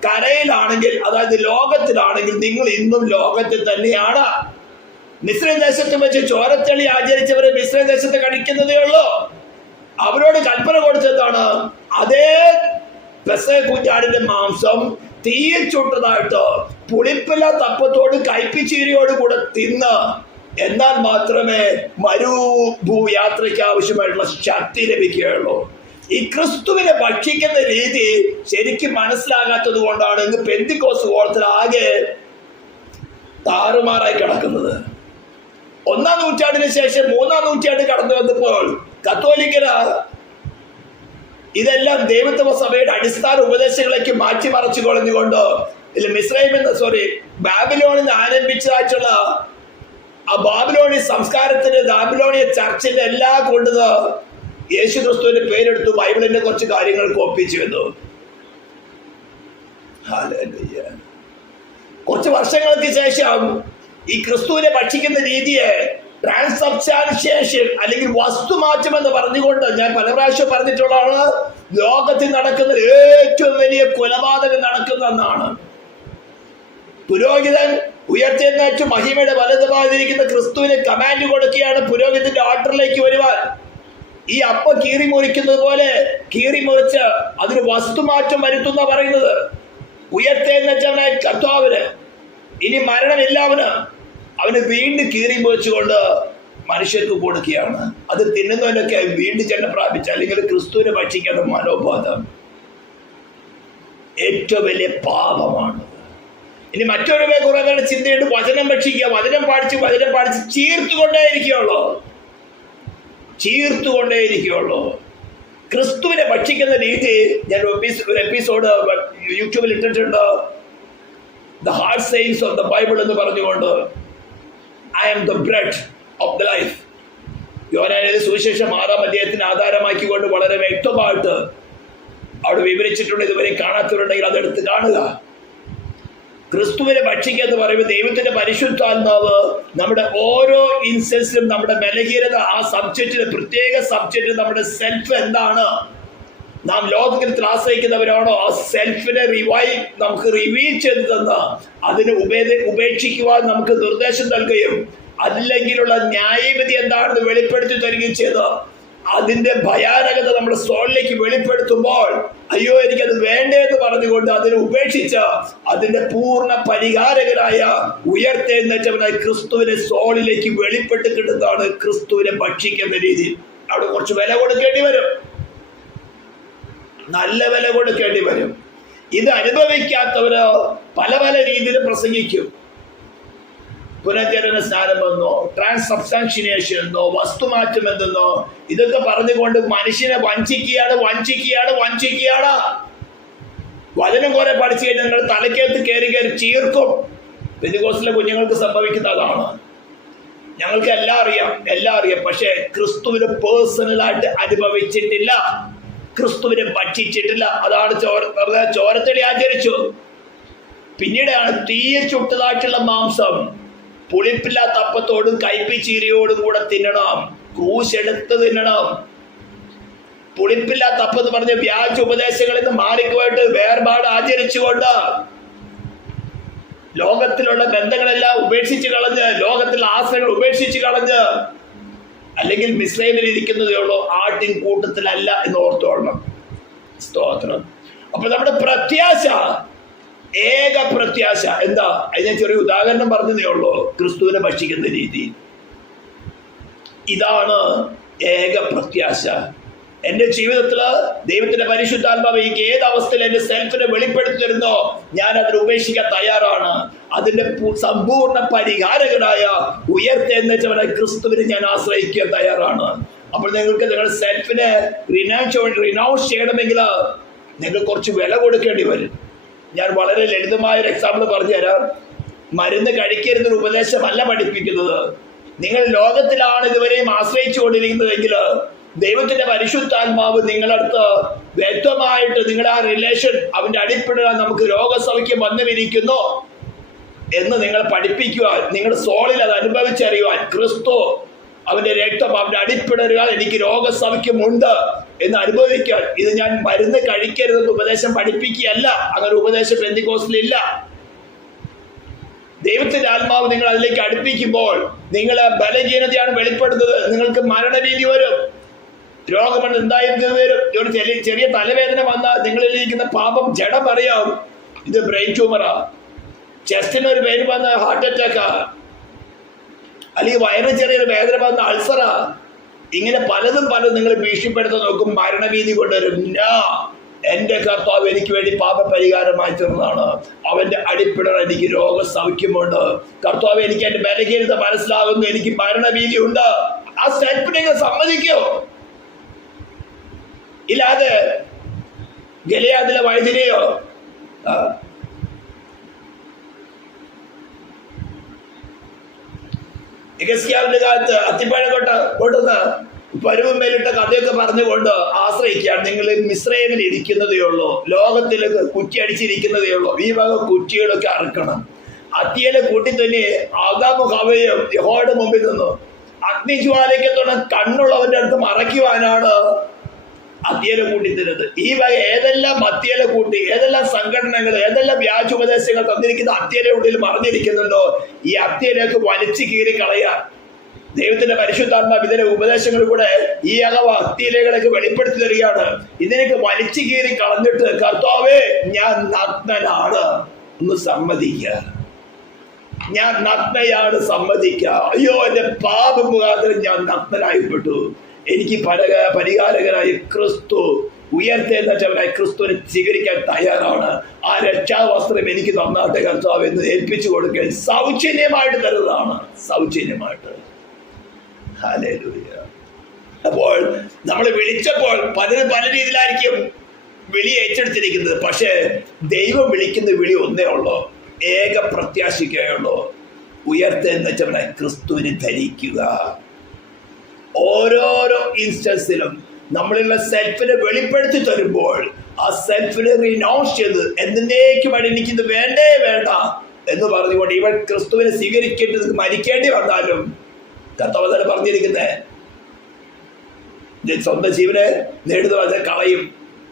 കരയിലാണെങ്കിൽ, അതായത് ലോകത്തിലാണെങ്കിൽ നിങ്ങൾ ഇന്നും ലോകത്തിൽ തന്നെയാണ്. മിസ്രൈം ദേശത്ത് വെച്ച് ചോരത്തളി ആചരിച്ചവരെ മിസ്രൈം ദേശത്ത് കടിക്കുന്നതേ ഉള്ളൂ. അവരോട് കൽപ്പന കൊടുത്തതാണ്, അതേ പെസഹ കുഞ്ഞാടിന്റെ മാംസം തീയിൽ ചുട്ടതായിട്ട് പുളിപ്പില്ലാത്ത അപ്പത്തോട് കയ്പിച്ചീരിയോട് കൂടെ തിന്ന്, എന്നാൽ മാത്രമേ മരുഭൂയാത്രയ്ക്ക് ആവശ്യമായിട്ടുള്ള ശക്തി ലഭിക്കുകയുള്ളൂ. ഈ ക്രിസ്തുവിനെ ഭക്ഷിക്കുന്ന രീതി ശരിക്കും മനസ്സിലാകാത്തത് കൊണ്ടാണ് ഇന്ന് പെന്തിക്കോസ്ത് കോളത്തിൽ ആകെ താറുമാറായി കിടക്കുന്നത്. 1-ാം നൂറ്റാണ്ടിന് ശേഷം 3-ാം നൂറ്റാണ്ട് കടന്നു വന്നപ്പോൾ കത്തോലിക്കര ഇതെല്ലാം ദൈവത്വ സഭയുടെ അടിസ്ഥാന ഉപദേശങ്ങളിലേക്ക് മാറ്റിമറച്ചു കളഞ്ഞുകൊണ്ട് ബാബിലോണിൽ നിന്ന് ആരംഭിച്ചതായിട്ടുള്ള ആ ബാബിലോണി സംസ്കാരത്തിന്റെ, ബാബിലോണിയ ചർച്ചിന്റെ എല്ലാം കൊണ്ടത് യേശു ക്രിസ്തുവിന്റെ പേരെടുത്തു ബൈബിളിന്റെ കുറച്ച് കാര്യങ്ങൾ കോപ്പിച്ചു വന്നു. കുറച്ച് വർഷങ്ങൾക്ക് ശേഷം ഈ ക്രിസ്തുവിനെ ഭക്ഷിക്കുന്ന രീതിയെ ട്രാൻസ്സബ്സ്റ്റാൻഷിയേഷൻ അല്ലെങ്കിൽ വസ്തുമാറ്റം എന്ന് പറഞ്ഞുകൊണ്ട് ഞാൻ പല പ്രാവശ്യം പറഞ്ഞിട്ടുള്ളതാണ്, ലോകത്തിൽ നടക്കുന്ന ഏറ്റവും വലിയ കൊലപാതകം നടക്കുന്നതെന്നാണ്. പുരോഹിതൻ ഉയർത്തെഴുന്നേറ്റ് മഹിമയുടെ വലതുഭാഗത്തിരിക്കുന്ന ക്രിസ്തുവിന് കമാൻഡ് കൊടുക്കുകയാണ് പുരോഹിതന്റെ ആൾട്ടറിലേക്ക് വരുവാൻ. ഈ അപ്പം കീറി മുറിക്കുന്നത് പോലെ കീറി മുറിച്ച് അതിന് വസ്തുമാറ്റം വരുത്തുന്ന പറയുന്നത്. ഉയർത്തെഴുന്നേറ്റവനായ കർത്താവിന് ഇനി മരണമില്ല, അവന് വീണ്ടും കീറി മുറിച്ചുകൊണ്ട് മനുഷ്യർക്ക് കൊടുക്കുകയാണ്. അത് തിന്നുന്നവനൊക്കെ വീണ്ടും ജന്മം പ്രാപിച്ച, അല്ലെങ്കിൽ ക്രിസ്തുവിനെ ഭക്ഷിക്കാത്ത മനോബോധം ഏറ്റവും വലിയ പാപമാണ്. ഇനി മറ്റൊരു കുറെ പേരുടെ ചിന്തയുണ്ട്, വചനം ഭക്ഷിക്കുക, വചനം പാടിച്ച് ചീർത്തുകൊണ്ടേയിരിക്കുകയുള്ളൂ. ക്രിസ്തുവിനെ ഭക്ഷിക്കുന്ന രീതി ഞാൻ ഒരു എപ്പിസോഡ് യൂട്യൂബിൽ ഇട്ടിട്ടുണ്ട്, the hard saints of the Bible എന്ന് പറഞ്ഞുകൊണ്ട്. I am the bread of the life. യോഹന്നാന്റെ സുവിശേഷം 6-ാം അധ്യായത്തിന് ആധാരമാക്കിക്കൊണ്ട് വളരെ വ്യക്തമായിട്ട് അവിടെ വിവരിച്ചിട്ടുണ്ട്. ഇതുവരെ കാണാത്തവരുണ്ടെങ്കിൽ അതെടുത്ത് കാണുക. ക്രിസ്തുവിനെ ഭക്ഷിക്കുക എന്ന് പറയുമ്പോൾ ദൈവത്തിന്റെ പരിശുദ്ധാത്മാവ് നമ്മുടെ ഓരോ ഇൻസ്റ്റൻസിലും നമ്മുടെ ബലഹീനത, ആ സബ്ജക്റ്റിന് പ്രത്യേക സബ്ജക്റ്റ്, നമ്മുടെ സെൽഫ് എന്താണ്, നാം ലോകത്തിൽ ആശ്രയിക്കുന്നവരാണോ, ആ സെൽഫിനെ നമുക്ക് റിവീൽ ചെയ്തു തന്ന് അതിന് ഉപേക്ഷിക്കുവാൻ നമുക്ക് നിർദ്ദേശം നൽകുകയും അതില്ലെങ്കിലുള്ള ന്യായവിധി എന്താണെന്ന് വെളിപ്പെടുത്തി തരികയും ചെയ്ത് അതിന്റെ ഭയാനകത നമ്മുടെ സോളിലേക്ക് വെളിപ്പെടുത്തുമ്പോൾ അയ്യോ എനിക്കത് വേണ്ടേന്ന് പറഞ്ഞുകൊണ്ട് അതിനെ ഉപേക്ഷിച്ച് അതിന്റെ പൂർണ്ണ പരിഹാരകരായ ഉയർത്തെഴുന്നേറ്റവനായി ക്രിസ്തുവിനെ സോളിലേക്ക് വെളിപ്പെട്ട് കിട്ടുന്നതാണ് ക്രിസ്തുവിനെ ഭക്ഷിക്കുന്ന രീതി. അവിടെ കുറച്ച് വില കൊടുക്കേണ്ടി വരും, നല്ല വില കൊടുക്കേണ്ടി വരും. ഇത് അനുഭവിക്കാത്തവര് പല പല രീതിയിൽ പ്രസംഗിക്കും. പുനർജനന സ്നാനം എന്നോ, ട്രാൻസ്സബ്സ്റ്റാൻഷിയേഷൻ എന്നോ, വസ്തുമാറ്റം എന്തെന്നോ, ഇതൊക്കെ പറഞ്ഞുകൊണ്ട് മനുഷ്യനെ വഞ്ചിക്കുകയാണ്. വചനം കുറെ പഠിച്ചു കഴിഞ്ഞാൽ നിങ്ങളുടെ തലക്കകത്ത് കയറി ചീർക്കും. പെന്തിക്കോസ്തിലെ കുഞ്ഞുങ്ങൾക്ക് സംഭവിക്കുന്നതാണ്. ഞങ്ങൾക്ക് എല്ലാം അറിയാം, പക്ഷെ ക്രിസ്തുവിന് പേഴ്സണലായിട്ട് അനുഭവിച്ചിട്ടില്ല, ക്രിസ്തുവിനെ ഭക്ഷിച്ചിട്ടില്ല. അതാണ് ചോരത്തടി ആചരിച്ചു. പിന്നീടാണ് തീയിൽ ചുട്ടതായിട്ടുള്ള മാംസം പുളിപ്പില്ലാത്ത അപ്പത്തോടും കയ്പിച്ചീരിയോടും കൂടെ തിന്നണം, ക്രൂശെടുത്ത് തിന്നണം. പുളിപ്പില്ലാത്ത അപ്പം എന്ന് പറഞ്ഞ വ്യാജ ഉപദേശങ്ങളിൽ നിന്ന് മാറിക്കുമായിട്ട് വേർപാട് ആചരിച്ചുകൊണ്ട് ലോകത്തിലുള്ള ബന്ധങ്ങളെല്ലാം ഉപേക്ഷിച്ച് കളഞ്ഞ്, ലോകത്തിലുള്ള ആശ്രയങ്ങൾ ഉപേക്ഷിച്ച് കളഞ്ഞ്, അല്ലെങ്കിൽ മിസ്രൈമിൽ ഇരിക്കുന്നതേ ഉള്ളൂ, ആട്ടിൻ കൂട്ടത്തിലല്ല എന്ന് ഓർത്തോളണം. സ്തോത്രം. അപ്പൊ നമ്മുടെ പ്രത്യാശ, ഏക പ്രത്യാശ എന്താ? അതിനെ ചെറിയ ഉദാഹരണം പറഞ്ഞതേ ഉള്ളൂ. ക്രിസ്തുവിനെ ഭക്ഷിക്കുന്ന രീതി ഇതാണ് ഏക പ്രത്യാശ. എന്റെ ജീവിതത്തില് ദൈവത്തിന്റെ പരിശുദ്ധാത്മാവ് എനിക്ക് ഏത് അവസ്ഥയിൽ എന്റെ സെൽഫിനെ വെളിപ്പെടുത്തി തരുന്നോ ഞാൻ അതിനെ ഉപേക്ഷിക്കാൻ തയ്യാറാണ്. അതിന്റെ സമ്പൂർണ്ണ പരിഹാരകനായ ഉയർത്തെഴുന്നേറ്റവനായ ക്രിസ്തുവിനെ ഞാൻ ആശ്രയിക്കാൻ തയ്യാറാണ്. അപ്പോൾ നിങ്ങൾക്ക് നിങ്ങളുടെ സെൽഫിനെ റിനൗൺസ് ചെയ്യണമെങ്കിൽ നിങ്ങൾ കുറച്ച് വില കൊടുക്കേണ്ടി വരും. ഞാൻ വളരെ ലളിതമായ ഒരു എക്സാമ്പിൾ പറഞ്ഞു തരാം. മരുന്ന് കഴിക്കരുതൊരു ഉപദേശമല്ല പഠിപ്പിക്കുന്നത്. നിങ്ങൾ ലോകത്തിലാണ് ഇതുവരെയും ആശ്രയിച്ചു കൊണ്ടിരിക്കുന്നതെങ്കിൽ ദൈവത്തിന്റെ പരിശുദ്ധാത്മാവ് നിങ്ങളടുത്ത് വ്യക്തമായിട്ട് നിങ്ങളുടെ ആ റിലേഷൻ അവന്റെ അടിപ്പിടാൻ നമുക്ക് രോഗസൗഖ്യം വന്നുമിരിക്കുന്നു. എന്ന് നിങ്ങൾ പഠിപ്പിക്കുവാൻ, നിങ്ങളുടെ സോളിൽ അത് അനുഭവിച്ചറിയുവാൻ, ക്രിസ്തു അവന്റെ രക്തം, അവന്റെ അടിപ്പിടരുകൾ എനിക്ക് രോഗസൗഖ്യമുണ്ട് എന്ന് അനുഭവിക്കാൻ. ഇത് ഞാൻ മരുന്ന് കഴിക്കരുതെന്ന് ഉപദേശം പഠിപ്പിക്കുകയല്ല. അങ്ങനെ ഉപദേശം പെന്തിക്കോസ്തിലില്ല. ദൈവത്തിന്റെ ആത്മാവ് നിങ്ങൾ അതിലേക്ക് അടുപ്പിക്കുമ്പോൾ നിങ്ങളെ ബലഹീനതയാണ് വെളിപ്പെടുന്നത്. നിങ്ങൾക്ക് മരണരീതി വരും, രോഗം എന്തായിരിക്കും വരും. ഒരു ചെറിയ തലവേദന വന്നാൽ നിങ്ങളിലിരിക്കുന്ന പാപം ജഡം അറിയാം, ഇത് ബ്രെയിൻ ട്യൂമറാ. ചെസ്റ്റിന് ഒരു പെയിൻ വന്ന ഹാർട്ട് അറ്റാക്കാ, അല്ലെങ്കിൽ വയറിന് ചെറിയൊരു വേദന വന്ന അൾസറാ. ഇങ്ങനെ പലതും നിങ്ങൾ ഭീഷണിപ്പെടുത്താൻ നോക്കും, മരണഭീതി കൊണ്ടുവരും. എന്റെ കർത്താവ് എനിക്ക് വേണ്ടി പാപപരിഹാരമായി തീർന്നതാണ്, അവന്റെ അടിപ്പിടർ എനിക്ക് രോഗസൗഖ്യമുണ്ട്. കർത്താവ് എനിക്ക് എന്റെ ബലഹീനത മനസ്സിലാകുന്നു, എനിക്ക് മരണഭീതി ഉണ്ട്. ആ സ്റ്റെപ്പ് നിങ്ങൾ സമ്മതിക്കോ? ഇല്ലാതെ ഗലിയാദിലെ വൈദ്യരെയോ യഗസ്യാവിന്റെ കാലത്ത് അത്തിപ്പഴം കൊണ്ടുവന്ന് പരുവും മേലിട്ട കഥയൊക്കെ പറഞ്ഞുകൊണ്ട് ആശ്രയിക്കുകയാണ്. നിങ്ങൾ മിസ്രൈമിൽ ഇരിക്കുന്നതേ ഉള്ളൂ, ലോകത്തിലേക്ക് കുറ്റി അടിച്ചിരിക്കുന്നതേ ഉള്ളൂ, ഈ വക കുറ്റികളൊക്കെ അറുക്കണം. അത്തിയിലെ കൂട്ടി തന്നെ ആദാമും ഹവ്വയും യഹോവയുടെ മുമ്പിൽ നിന്നു അഗ്നിജ്വാലയ്ക്കത്തോടെ കണ്ണുള്ളവന്റെ അടുത്ത് മറയ്ക്കുവാനാണ് അത്തിയിലെ കൂട്ടി തരുന്നത്. ഈ വക ഏതെല്ലാം അത്തിയിലെ കൂട്ടി, ഏതെല്ലാം സംഘടനകൾ, ഏതെല്ലാം വ്യാജോപദേശങ്ങൾ തന്നിരിക്കുന്ന അത്തിയിലെ ഉള്ളിൽ മറിഞ്ഞിരിക്കുന്നുണ്ടോ, ഈ അത്തിയിലേക്ക് വലിച്ചു കീറി കളയാൻ ദൈവത്തിന്റെ പരിശുദ്ധാത്മാവ് ഇതിലെ ഉപദേശങ്ങൾ കൂടെ ഈ അത്തിയിലേകളൊക്കെ വെളിപ്പെടുത്തി തരികയാണ്. ഇതിനൊക്കെ വലിച്ചു കീറി കളഞ്ഞിട്ട് കർത്താവേ ഞാൻ നഗ്നനാണ് ഒന്ന് സമ്മതിക്കുക, ഞാൻ നഗ്നയാണ് സമ്മതിക്കുക. അയ്യോ എന്റെ പാപം മുഖാന്തരം ഞാൻ നഗ്നനായിപ്പെട്ടു, എനിക്ക് പരിഹാരകനായ ക്രിസ്തു ഉയർത്തെഴുന്നേറ്റവനായ ക്രിസ്തുവിനെ സ്വീകരിക്കാൻ തയ്യാറാണ്. ആ രക്ഷാവസ്ത്രം എനിക്ക് തന്നാട്ടെ കർത്താവ് എന്ന് ഏൽപ്പിച്ചു കൊടുക്കാൻ സൗജന്യമായിട്ട് തരുന്നതാണ്, സൗജന്യമായിട്ട്. ഹല്ലേലൂയ. അപ്പോൾ നമ്മൾ വിളിച്ചപ്പോൾ പലരും പല രീതിയിലായിരിക്കും വിളി ഏറ്റെടുത്തിരിക്കുന്നത്. പക്ഷേ ദൈവം വിളിക്കുന്ന വിളി ഒന്നേ ഉള്ളൂ, ഏക പ്രത്യാശിക്കുകയുള്ളൂ, ഉയർത്തെഴുന്നേറ്റവനായ ക്രിസ്തുവിനെ ധരിക്കുക. ഓരോരോ ഇൻസ്റ്റൻസിലും നമ്മളുള്ള സെൽഫിനെ വെളിപ്പെടുത്തി തരുമ്പോൾ ആ സെൽഫിനെ റിനൗൺസ് ചെയ്ത് എന്നേക്കുമായി എനിക്കിത് വേണ്ടേ വേണ്ട എന്ന് പറഞ്ഞുകൊണ്ട് ഇവൻ ക്രിസ്തുവിനെ സ്വീകരിക്കേണ്ടത് മരിക്കേണ്ടി വന്നാലും കർത്താവ് തന്നെ പറഞ്ഞിരിക്കുന്നേ, സ്വന്തം ജീവനെ നേടുന്നവനെ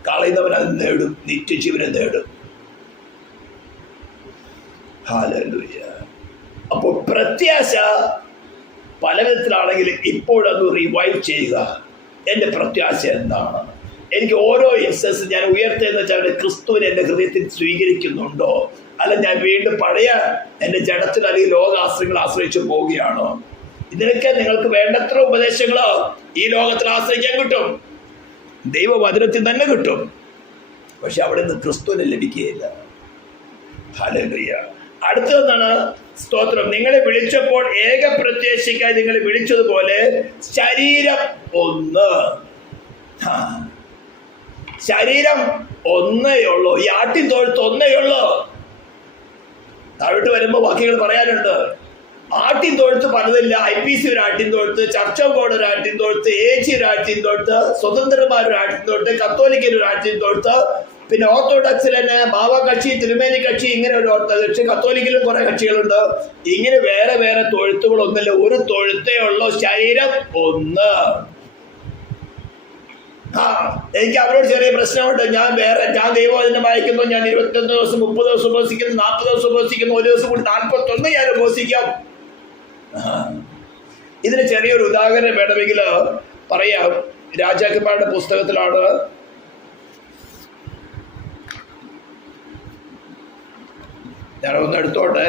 കളയുന്നവൻ അത് നേടും, നിത്യജീവനെ നേടും. ഹല്ലേലൂയ. അപ്പോൾ പ്രത്യാശ പല വിധത്തിലാണെങ്കിലും ഇപ്പോഴത് റിവൈവ് ചെയ്യുക. എൻ്റെ പ്രത്യാശ എന്താണ്? എനിക്ക് ഓരോ ഇൻസ്റ്റൻസ് ഞാൻ ഉയർത്തെന്ന് വെച്ചാൽ ക്രിസ്തുവിനെ എൻ്റെ ഹൃദയത്തിൽ സ്വീകരിക്കുന്നുണ്ടോ, അല്ല ഞാൻ വീണ്ടും പഴയ എൻ്റെ ജഡത്തിൽ അല്ലെങ്കിൽ ലോകാശ്രയങ്ങൾ ആശ്രയിച്ചു പോവുകയാണോ? ഇതിനൊക്കെ നിങ്ങൾക്ക് വേണ്ടത്ര ഉപദേശങ്ങളോ ഈ ലോകത്തിൽ ആശ്രയിക്കാൻ കിട്ടും, ദൈവവചനത്തിൽ തന്നെ കിട്ടും. പക്ഷെ അവിടെ നിന്ന് ക്രിസ്തുവിനെ ലഭിക്കുകയില്ല. ഹല്ലേലൂയ. അടുത്തതെന്നാണ് സ്തോത്രം. നിങ്ങളെ വിളിച്ചപ്പോൾ ഏക പ്രത്യാശിക്കായി നിങ്ങളെ വിളിച്ചതുപോലെ ശരീരം ഒന്ന്. ശരീരം ഒന്നേ ഉള്ളൂ, ഈ ആട്ടിൻ തൊഴുത്ത് ഒന്നേ ഉള്ളൂ. താഴോട്ട് വരുമ്പോൾ വാക്യങ്ങൾ പറയാനുണ്ട്. ആട്ടിൻ തൊഴുത്ത് പലതില്ല. IPC ഒരു ആട്ടിൻ തൊഴുത്ത്, ചർച്ച് ഓഫ് ഗോഡ് ഒരു ആട്ടിൻ തൊഴുത്ത്, AG ഒരു ആട്ടിൻ തൊഴുത്ത്, സ്വതന്ത്രന്മാരൊരു ആട്ടിൻ തൊഴുത്ത്, കത്തോലിക്കൽ ഒരു ആട്ടിൻ തൊഴുത്ത്, പിന്നെ ഓർത്തഡോക്സിൽ തന്നെ മാവ കക്ഷി, തിരുമേനി കക്ഷി, ഇങ്ങനെ ഒരു ഓർത്തഡോക്സ്, കത്തോലിക്കലും കുറെ കക്ഷികളുണ്ട്. ഇങ്ങനെ വേറെ വേറെ തൊഴുത്തുകളൊന്നുമില്ല, ഒരു തൊഴുത്തേ ഉള്ളൂ, ശരീരം ഒന്ന്. എനിക്ക് അവരോട് ചെറിയ പ്രശ്നമുണ്ട്. ഞാൻ ദൈവവചനം വായിക്കുന്നു, ഞാൻ 21 ദിവസം 30 ദിവസം ഉപവസിക്കുന്നു, 40 ദിവസം ഉപവസിക്കുന്നു, ഒരു ദിവസം കൂടി 41 ഞാൻ ഉപവസിക്കാം. ഇതിന് ചെറിയൊരു ഉദാഹരണം വേണമെങ്കിൽ പറയാം. രാജാക്കന്മാരുടെ പുസ്തകത്തിലാണ് ഞാനൊന്ന് എടുത്തോട്ടെ.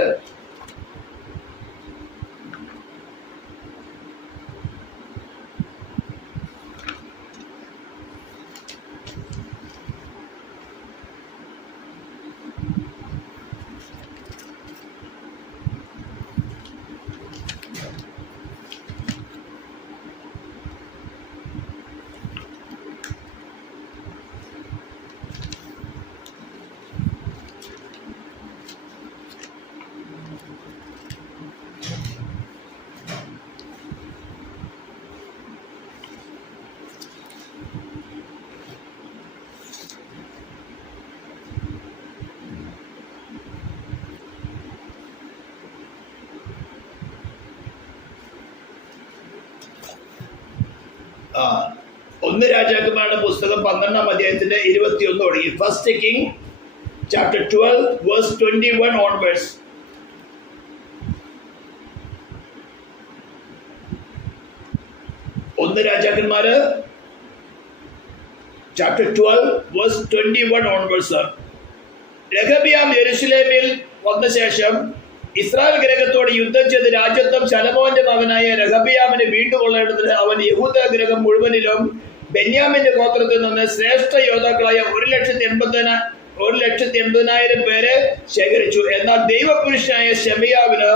ആ 1 രാജാക്കന്മാരുടെ പുസ്തകം 12-ാം അധ്യായത്തിന്റെ 21 തുടങ്ങി. First king chapter 12 verse 21 onwards. രാജാക്കന്മാര് ചാപ്റ്റർ 12 വേഴ്സ് 21 ഓൺവേഴ്സ്. രഹബിയാം യെരൂശലേമിൽ വന്ന ശേഷം ഇസ്രായേൽ ഗൃഹത്തോട് യുദ്ധം ചെയ്ത് രാജ്യത്വം ശലോമോന്റെ മകനായ രഹബിയാമിനെ വീണ്ടുകൊള്ളേണ്ടതിന് അവൻ യഹൂദ ഗൃഹം മുഴുവനിലും ബെന്യാമിന്റെ ഗോത്രത്തിൽ നിന്ന് ശ്രേഷ്ഠ യോദ്ധാക്കളായ 1,80,000 പേരെ ശേഖരിച്ചു. എന്നാൽ ദൈവപുരുഷനായ ശെമയ്യാവിന്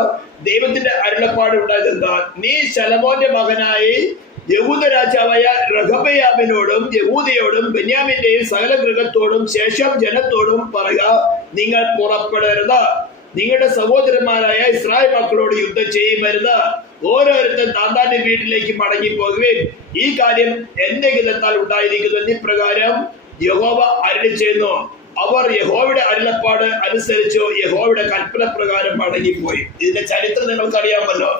ദൈവത്തിന്റെ അരുളപ്പാട് ഉണ്ടായതെന്താ? നീ ശലോമോന്റെ മകനായി യഹൂദ രാജാവായ രഹബയാമിനോടും യഹൂദയോടും ബെന്യാമിന്റെയും സകല ഗൃഹത്തോടും ശേഷം ജനത്തോടും പറയുക, നിങ്ങൾ പുറപ്പെടരുത്, നിങ്ങളുടെ സഹോദരന്മാരായ ഇസ്രായേൽ മക്കളോട് യുദ്ധം ചെയ്യുമരുത്, ഓരോരുത്തരും താന്താന്റെ വീട്ടിലേക്ക് മടങ്ങി പോകുകയും ഈ കാര്യം എന്റെ ഹിതത്താൽ ഉണ്ടായിരിക്കുന്നു എന്നിപ്രകാരം യഹോവ അരുളി ചെയ്യുന്നു. അവർ യഹോവയുടെ അരുളപ്പാട് അനുസരിച്ചു യഹോവയുടെ കൽപ്പന പ്രകാരം മടങ്ങിപ്പോയി. ഇതിന്റെ ചരിത്രം നിങ്ങൾക്കറിയാമല്ലോ.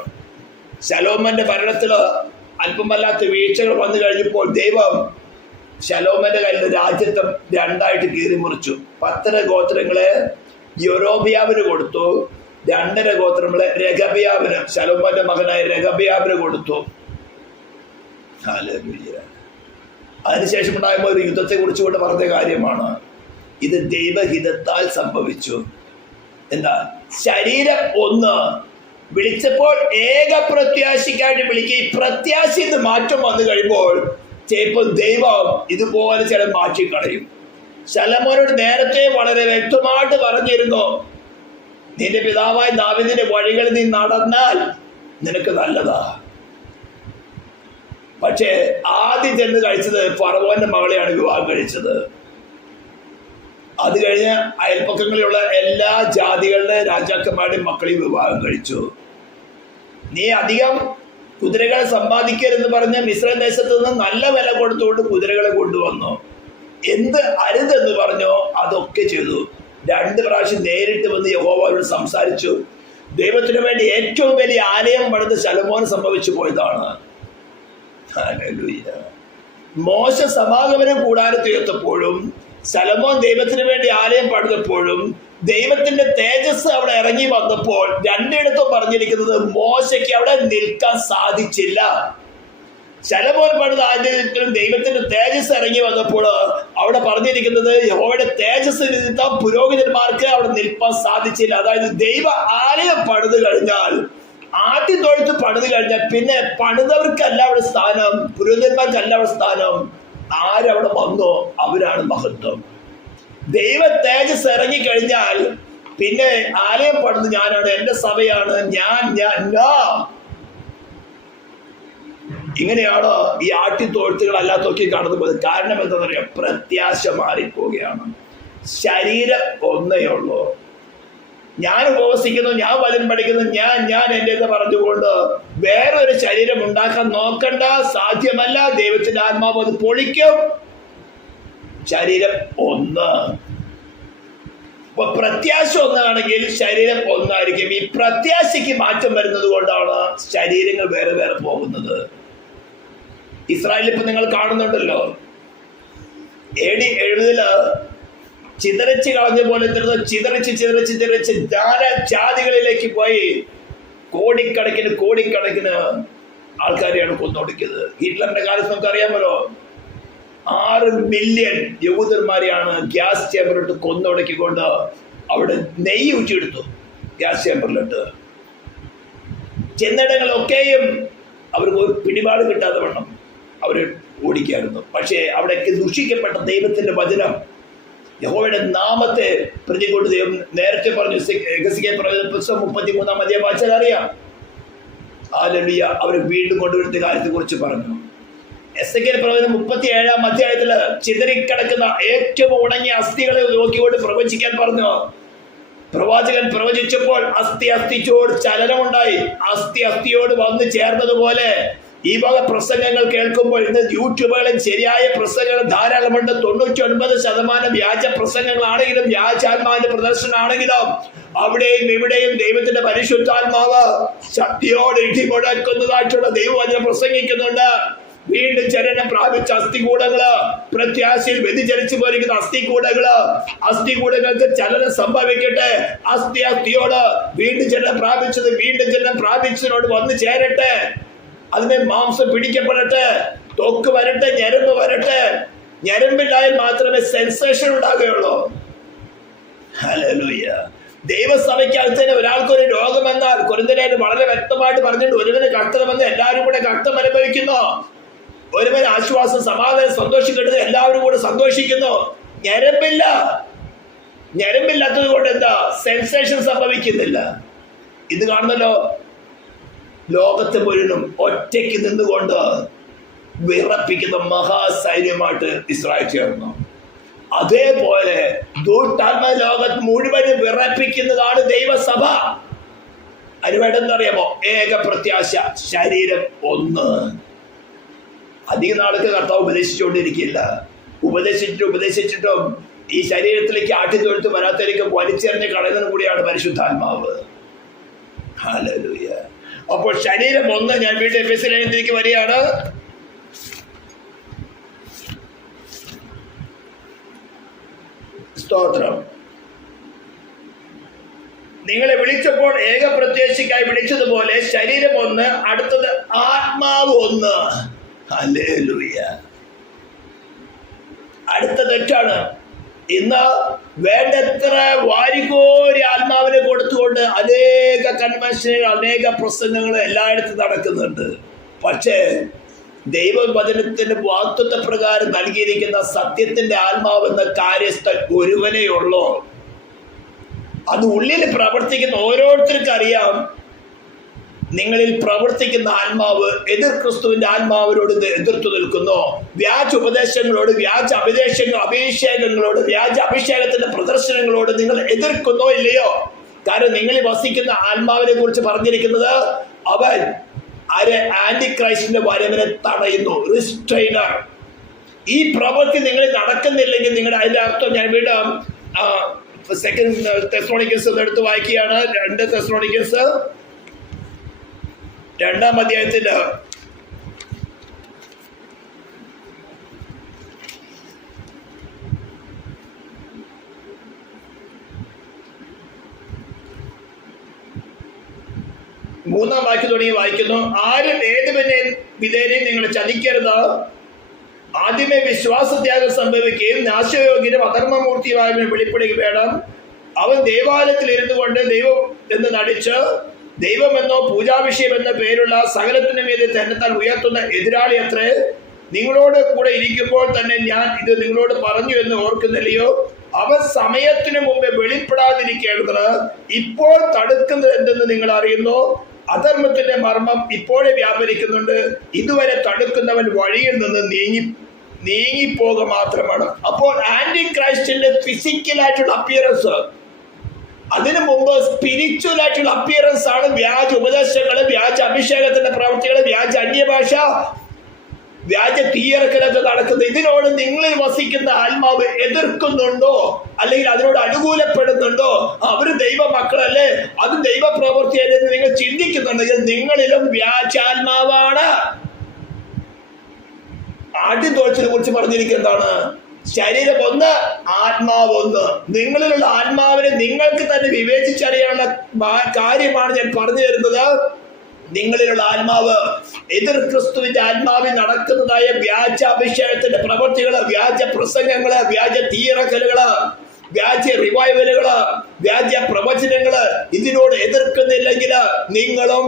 ശലോമോന്റെ ഭരണത്തില് അല്പമല്ലാത്ത വീഴ്ചകൾ വന്നു കഴിഞ്ഞപ്പോൾ ദൈവം ശലോമോന്റെ കയ്യിൽ രാജ്യത്വം 2ആയിട്ട് കീറി മുറിച്ചു. 10 ഗോത്രങ്ങളെ യൊരോബിയാമിന് കൊടുത്തു, 2.5 ഗോത്രങ്ങളെ രഹബിയാമിന്, ശലോമോന്റെ മകനായ രഹബിയാമിന് കൊടുത്തു. അതിനുശേഷം ഉണ്ടായ ഒരു യുദ്ധത്തെ കുറിച്ച് കൊണ്ട് പറഞ്ഞ കാര്യമാണ്. ഇത് ദൈവഹിതത്താൽ സംഭവിച്ചു. എന്താ? ശരീരം ഒന്ന് വിളിച്ചപ്പോൾ ഏക പ്രത്യാശിക്കായിട്ട് വിളിക്കുക. ഈ പ്രത്യാശയിൽ മാറ്റം വന്നു കഴിയുമ്പോൾ ചിലപ്പോൾ ദൈവം ഇതുപോലെ ചില മാറ്റിക്കളയും. ശലോമോനോട് നേരത്തെ വളരെ വ്യക്തമായിട്ട് പറഞ്ഞിരുന്നു, നിന്റെ പിതാവായ ദാവീദിന്റെ വഴികളിൽ നീ നടന്നാൽ നിനക്ക് നല്ലതാ. പക്ഷേ ആദ്യം ചെന്ന് കഴിച്ചത് ഫറവോന്റെ മകളെയാണ് വിവാഹം കഴിച്ചത്. അത് കഴിഞ്ഞ് അയൽപ്പക്കങ്ങളിലുള്ള എല്ലാ ജാതികളുടെ രാജാക്കന്മാരുടെയും മക്കളെയും വിവാഹം കഴിച്ചു. നീ അധികം കുതിരകളെ സമ്പാദിക്കരുതെന്ന് പറഞ്ഞ് മിസ്രൈം ദേശത്ത് നിന്ന് നല്ല വില കൊടുത്തുകൊണ്ട് കുതിരകളെ കൊണ്ടുവന്നു. എന്ത് അരുതെന്ന് പറഞ്ഞോ അതൊക്കെ ചെയ്തു. 2 പ്രാവശ്യം നേരിട്ട് വന്ന് യഹോവയോട് സംസാരിച്ചു. ദൈവത്തിന് വേണ്ടി ഏറ്റവും വലിയ ആലയം പണിത് ശലോമോൻ സംഭവിച്ചു പോയതാണ്. മോശ സമാഗമനം കൂടാതെ തീർത്തപ്പോഴും ശലോമോൻ ദൈവത്തിന് വേണ്ടി ആലയം പണിതപ്പോഴും ദൈവത്തിന്റെ തേജസ് അവിടെ ഇറങ്ങി വന്നപ്പോൾ 2ഇടത്തും പറഞ്ഞിരിക്കുന്നത് മോശയ്ക്ക് അവിടെ നിൽക്കാൻ സാധിച്ചില്ല. ശലോമോൻ പണിത ആലയത്തിലും ദൈവത്തിന്റെ തേജസ് ഇറങ്ങി വന്നപ്പോൾ അവിടെ പറഞ്ഞിരിക്കുന്നത് യഹോവയുടെ തേജസ് നിമിത്തം പുരോഹിതന്മാർക്ക് അവിടെ നിൽക്കാൻ സാധിച്ചില്ല. അതായത് ദൈവ ആലയം പണിത് കഴിഞ്ഞാൽ, ആദ്യം തൊഴുത്ത് പണിത് കഴിഞ്ഞാൽ പിന്നെ പണിതവർക്കല്ല അവിടെ സ്ഥാനം, പുരോഹിതന്മാർക്കല്ല അവിടെ സ്ഥാനം. ആരവിടെ വന്നോ അവരാണ് മഹത്വം. ദൈവ തേജസ് ഇറങ്ങിക്കഴിഞ്ഞാൽ പിന്നെ ആലയം പണിത് ഞാനാണ്, എന്റെ സഭയാണ്, ഞാൻ. ഇങ്ങനെയാണ് ഈ ആട്ടിത്തൊഴുത്തുകൾ അല്ലാത്തൊക്കെ കടന്നു പോയത്. കാരണം എന്താ പറയുക? പ്രത്യാശ മാറിപ്പോവുകയാണ്. ശരീരം ഒന്നേ ഉള്ളൂ. ഞാൻ ഉപവസിക്കുന്നു, ഞാൻ വചനം പഠിക്കുന്നു, ഞാൻ എൻ്റെ പറഞ്ഞുകൊണ്ട് വേറൊരു ശരീരം ഉണ്ടാക്കാൻ നോക്കണ്ട, സാധ്യമല്ല. ദൈവത്തിന്റെ ആത്മാവ് അത് പൊളിക്കും. ശരീരം ഒന്ന്. അപ്പൊ പ്രത്യാശ ഒന്നാണെങ്കിൽ ശരീരം ഒന്നായിരിക്കും. ഈ പ്രത്യാശയ്ക്ക് മാറ്റം വരുന്നത് കൊണ്ടാണ് ശരീരങ്ങൾ വേറെ വേറെ പോകുന്നത്. ഇസ്രായേലിൽ ഇപ്പൊ നിങ്ങൾ കാണുന്നുണ്ടല്ലോ, AD 70 ചിതറിച്ച് കളഞ്ഞ പോലെ ചിതറിച്ച് ജാതികളിലേക്ക് പോയി കോടിക്കണക്കിന് ആൾക്കാരെയാണ് കൊന്നൊടുക്കിയത്. ഹിറ്റ്ലറിന്റെ കാലത്ത് നമുക്ക് അറിയാമല്ലോ, 6 മില്യൺ യഹൂദന്മാരെയാണ് ഗ്യാസ് ചേമ്പറിലിട്ട് കൊന്നൊടുക്കിക്കൊണ്ട് അവിടെ നെയ്യ് ഊറ്റിയെടുത്തു. ഗ്യാസ് ചേമ്പറിലിട്ട് ചെന്നിടങ്ങളൊക്കെയും അവർക്ക് ഒരു പിടിപാട് കിട്ടാതെ വണ്ണം അവർ ഓടിക്കായിരുന്നു. പക്ഷേ അവിടേക്ക് ദുഷിക്കപ്പെട്ട ദൈവത്തിന്റെ വചനം, യഹോവയുടെ നാമത്തെ പ്രതികൊണ്ട് ദൈവം നേരത്തെ പറഞ്ഞു. എഹെസ്കേൽ പ്രവചന പുസ്തകം 33-ാം അധ്യായം വായിച്ചാൽ അറിയാം. ഹല്ലേലൂയ. അവരെ വീണ്ടും കൊണ്ടുവരുന്ന കാര്യത്തെ കുറിച്ച് പറഞ്ഞു. എഹെസ്കേൽ പ്രവചനം 37-ാം അധ്യായത്തില് ചിതറിക്കിടക്കുന്ന ഏറ്റവും ഉണങ്ങിയ അസ്ഥികളെ നോക്കിക്കൊണ്ട് പ്രവചിക്കാൻ പറഞ്ഞു. പ്രവാചകൻ പ്രവചിച്ചപ്പോൾ അസ്ഥിയോട് ചലനമുണ്ടായി. അസ്ഥിയോട് വന്നു ചേർന്നതുപോലെ ഈ വക പ്രസംഗങ്ങൾ കേൾക്കുമ്പോൾ ഇന്ന് യൂട്യൂബുകളിൽ ശരിയായ പ്രസംഗങ്ങൾ ധാരാളമുണ്ട്. 99% വ്യാജ പ്രസംഗങ്ങളാണെങ്കിലും വ്യാജാത്മാവിന്റെ പ്രദർശനമാണെങ്കിലും അവിടെയും ഇവിടെയും ദൈവത്തിന്റെ പരിശുദ്ധാത്മാവ് ശക്തിയോട് ഇടിമുഴക്കുന്നതായിട്ടുള്ള ദൈവവചനം പ്രസംഗിക്കുന്നുണ്ട്. വീണ്ടും ജനനം പ്രാപിച്ച അസ്ഥികൂടങ്ങള്, പ്രത്യാശയിൽ വ്യതിചലിച്ചു പോയിരിക്കുന്ന അസ്ഥികൂടങ്ങൾക്ക് ചലനം സംഭവിക്കട്ടെ. അസ്ഥിയോട് വീണ്ടും ജനനം പ്രാപിച്ചത് വീണ്ടും ജനനം പ്രാപിച്ചതിനോട് വന്നു ചേരട്ടെ. അതിനെ മാംസം പിടിക്കപ്പെടട്ടെ, ത്വക്ക് വരട്ടെ, ഞരമ്പ് വരട്ടെ. ഞരമ്പില്ലായാൽ മാത്രമേ സെൻസേഷൻ ഉണ്ടാകുകയുള്ളൂ. ഹല്ലേലൂയ. ദൈവസഭയ്ക്കകത്ത് തന്നെ ഒരാൾക്കൊരു രോഗമെന്നാൽ കൊരിന്ത്യർ വളരെ വ്യക്തമായിട്ട് പറഞ്ഞിട്ടുണ്ട്, ഒരുവന് കഷ്ടത വന്ന് എല്ലാവരും കൂടെ കഷ്ടം അനുഭവിക്കുന്നു. ഒരുവൻ ആശ്വാസം, സമാധാനം, സന്തോഷം കിട്ടുന്നത് എല്ലാവരും കൂടെ സന്തോഷിക്കുന്നു. ഞരമ്പില്ലാത്തത് കൊണ്ട് എന്താ സെൻസേഷൻ സംഭവിക്കുന്നില്ല. ഇത് കാണുന്നല്ലോ, ലോകത്തെ മുഴുവനും ഒറ്റയ്ക്ക് നിന്നുകൊണ്ട് വിറപ്പിക്കുന്ന മഹാസൈന്യമായിട്ട് ഇസ്രായേൽ ചേർന്നു. അതേപോലെ ദൂഷ്ടാത്മ ലോകത്ത് മുഴുവനും വിറപ്പിക്കുന്നതാണ് ദൈവസഭ. അതിനുവേണ്ടെന്നറിയാമോ? ഏക പ്രത്യാശ, ശരീരം ഒന്ന്. അധിക നാൾക്ക് കർത്താവ് ഉപദേശിച്ചുകൊണ്ടിരിക്കില്ല. ഉപദേശിച്ചിട്ടും ഈ ശരീരത്തിലേക്ക് ആട്ടിത്തൊഴുത്ത് വരാത്തതിലേക്ക് വലിച്ചെറിഞ്ഞ് കളയുന്നതും കൂടിയാണ് പരിശുദ്ധാത്മാവ്. ഹല്ലേലൂയ. അപ്പോൾ ശരീരം ഒന്ന്. ഞാൻ വീണ്ടും എഫെസ്യരിലേക്ക് വരികയാണ്. സ്തോത്രം. നിങ്ങളെ വിളിച്ചപ്പോൾ ഏക പ്രത്യാശയ്ക്കായി വിളിച്ചതുപോലെ ശരീരം ഒന്ന്, അടുത്തത് ആത്മാവ് ഒന്ന്. ഹല്ലേലൂയ. അടുത്ത തെറ്റാണ്. ഇന്ന് വേണ്ടത്ര വാരിക്കോരി ആത്മാവിനെ കൊടുത്തുകൊണ്ട് അനേക കൺവെൻഷനുകൾ, അനേക പ്രസംഗങ്ങൾ എല്ലായിടത്തും നടക്കുന്നുണ്ട്. പക്ഷേ ദൈവവചനത്തിന്റെ വാഗ്ദത്ത പ്രകാരം നൽകിയിരിക്കുന്ന സത്യത്തിന്റെ ആത്മാവെന്ന കാര്യസ്ഥൻ ഒരുവനേ ഉള്ളൂ. അത് ഉള്ളിൽ പ്രവർത്തിക്കുന്ന ഓരോരുത്തർക്കും അറിയാം. നിങ്ങളിൽ പ്രവർത്തിക്കുന്ന ആത്മാവ് എതിർ ക്രിസ്തുവിന്റെ ആത്മാവിനോട് എതിർത്തു നിൽക്കുന്നു. വ്യാജ ഉപദേശങ്ങളോട്, വ്യാജ അഭിഷേകങ്ങളോട്, വ്യാജ അഭിഷേകത്തിന്റെ പ്രദർശനങ്ങളോട് നിങ്ങൾ എതിർക്കുന്നോ ഇല്ലയോ? കാരണം നിങ്ങളിൽ വസിക്കുന്ന ആത്മാവിനെ കുറിച്ച് പറഞ്ഞിരിക്കുന്നത് അവൻ ആന്റി ക്രൈസ്റ്റിന്റെ വരവിനെ തടയുന്നു, റിസ്ട്രെയിനർ. ഈ പ്രവൃത്തി നിങ്ങൾ നടക്കുന്നില്ലെങ്കിൽ നിങ്ങളുടെ അതിന്റെ അർത്ഥം ഞാൻ വീണ്ടും 2 തെസ്സലോനിക്കൻസ് എടുത്ത് വായിക്കുകയാണ്. 2 തെസ്സലോനിക്കൻസ് 2-ാം അധ്യായത്തിന്റെ 3-ാം വാക്യം തുടങ്ങി വായിക്കുന്നു. ആരും വിധേനയും നിങ്ങൾ ചതിക്കരുത്. ആദ്യമേ വിശ്വാസത്യാഗം സംഭവിക്കുകയും നാശയോഗ്യനും അധർമ്മമൂർത്തിയുമായവനെ വെളിപ്പെടുകയും വേണം. അവൻ ദേവാലയത്തിൽ ഇരുന്നു കൊണ്ട് ദൈവം എന്ന് നടിച്ച് ദൈവമെന്നോ പൂജാവിഷയമെന്ന പേരുള്ള സകലത്തിനു മീതെ തന്നെത്താൻ ഉയർത്തുന്ന എതിരാളി അത്രേ. നിങ്ങളോട് കൂടെ ഇരിക്കുമ്പോൾ തന്നെ ഞാൻ ഇത് നിങ്ങളോട് പറഞ്ഞു എന്ന് ഓർക്കുന്നില്ലയോ? അവൻ സമയത്തിനു മുമ്പേ വെളിപ്പെടാതിരിക്കേണ്ടത് ഇപ്പോൾ തടുക്കുന്നത് എന്തെന്ന് നിങ്ങൾ അറിയുന്നു. അധർമ്മത്തിന്റെ മർമ്മം ഇപ്പോഴേ വ്യാപരിക്കുന്നുണ്ട്. ഇതുവരെ തടുക്കുന്നവൻ വഴിയിൽ നിന്ന് നീങ്ങിപ്പോക മാത്രമാണ്. അപ്പോൾ ആന്റി ക്രൈസ്റ്റിന്റെ ഫിസിക്കലായിട്ടുള്ള അപ്പിയറൻസ്, അതിനു മുമ്പ് സ്പിരിച്വൽ ആയിട്ടുള്ള അപ്പിയറൻസ് ആണ് വ്യാജ ഉപദേശങ്ങള്, വ്യാജ അഭിഷേകത്തിന്റെ പ്രവൃത്തികള്, വ്യാജ അന്യഭാഷ, വ്യാജ തീയറക്കലൊക്കെ നടക്കുന്നത്. ഇതിനോട് നിങ്ങളിൽ വസിക്കുന്ന ആത്മാവ് എതിർക്കുന്നുണ്ടോ അല്ലെങ്കിൽ അതിനോട് അനുകൂലപ്പെടുന്നുണ്ടോ? അവര് ദൈവ മക്കളല്ലേ, അത് ദൈവ പ്രവൃത്തിയല്ലെന്ന് നിങ്ങൾ ചിന്തിക്കുന്നുണ്ടെങ്കിൽ നിങ്ങളിലും വ്യാജാത്മാവാണ്. ആദ്യം തോഴ്ചയെ കുറിച്ച് പറഞ്ഞിരിക്കുന്നതാണ് ശരീരം ഒന്ന്, ആത്മാവ് ഒന്ന്. നിങ്ങളിലുള്ള ആത്മാവിനെ നിങ്ങൾക്ക് തന്നെ വിവേചിച്ചറിയാനുള്ള കാര്യമാണ് ഞാൻ പറഞ്ഞു തരുന്നത്. നിങ്ങളിലുള്ള ആത്മാവ് എതിർ ക്രിസ്തുവിന്റെ ആത്മാവിൽ നടക്കുന്നതായ വ്യാജ അഭിഷേകത്തിന്റെ പ്രവൃത്തികള്, വ്യാജ പ്രസംഗങ്ങള്, വ്യാജ തീയിറക്കലുകള്, വ്യാജ റിവൈവലുകള്, വ്യാജ പ്രവചനങ്ങള്, ഇതിനോട് എതിർക്കുന്നില്ലെങ്കിൽ നിങ്ങളും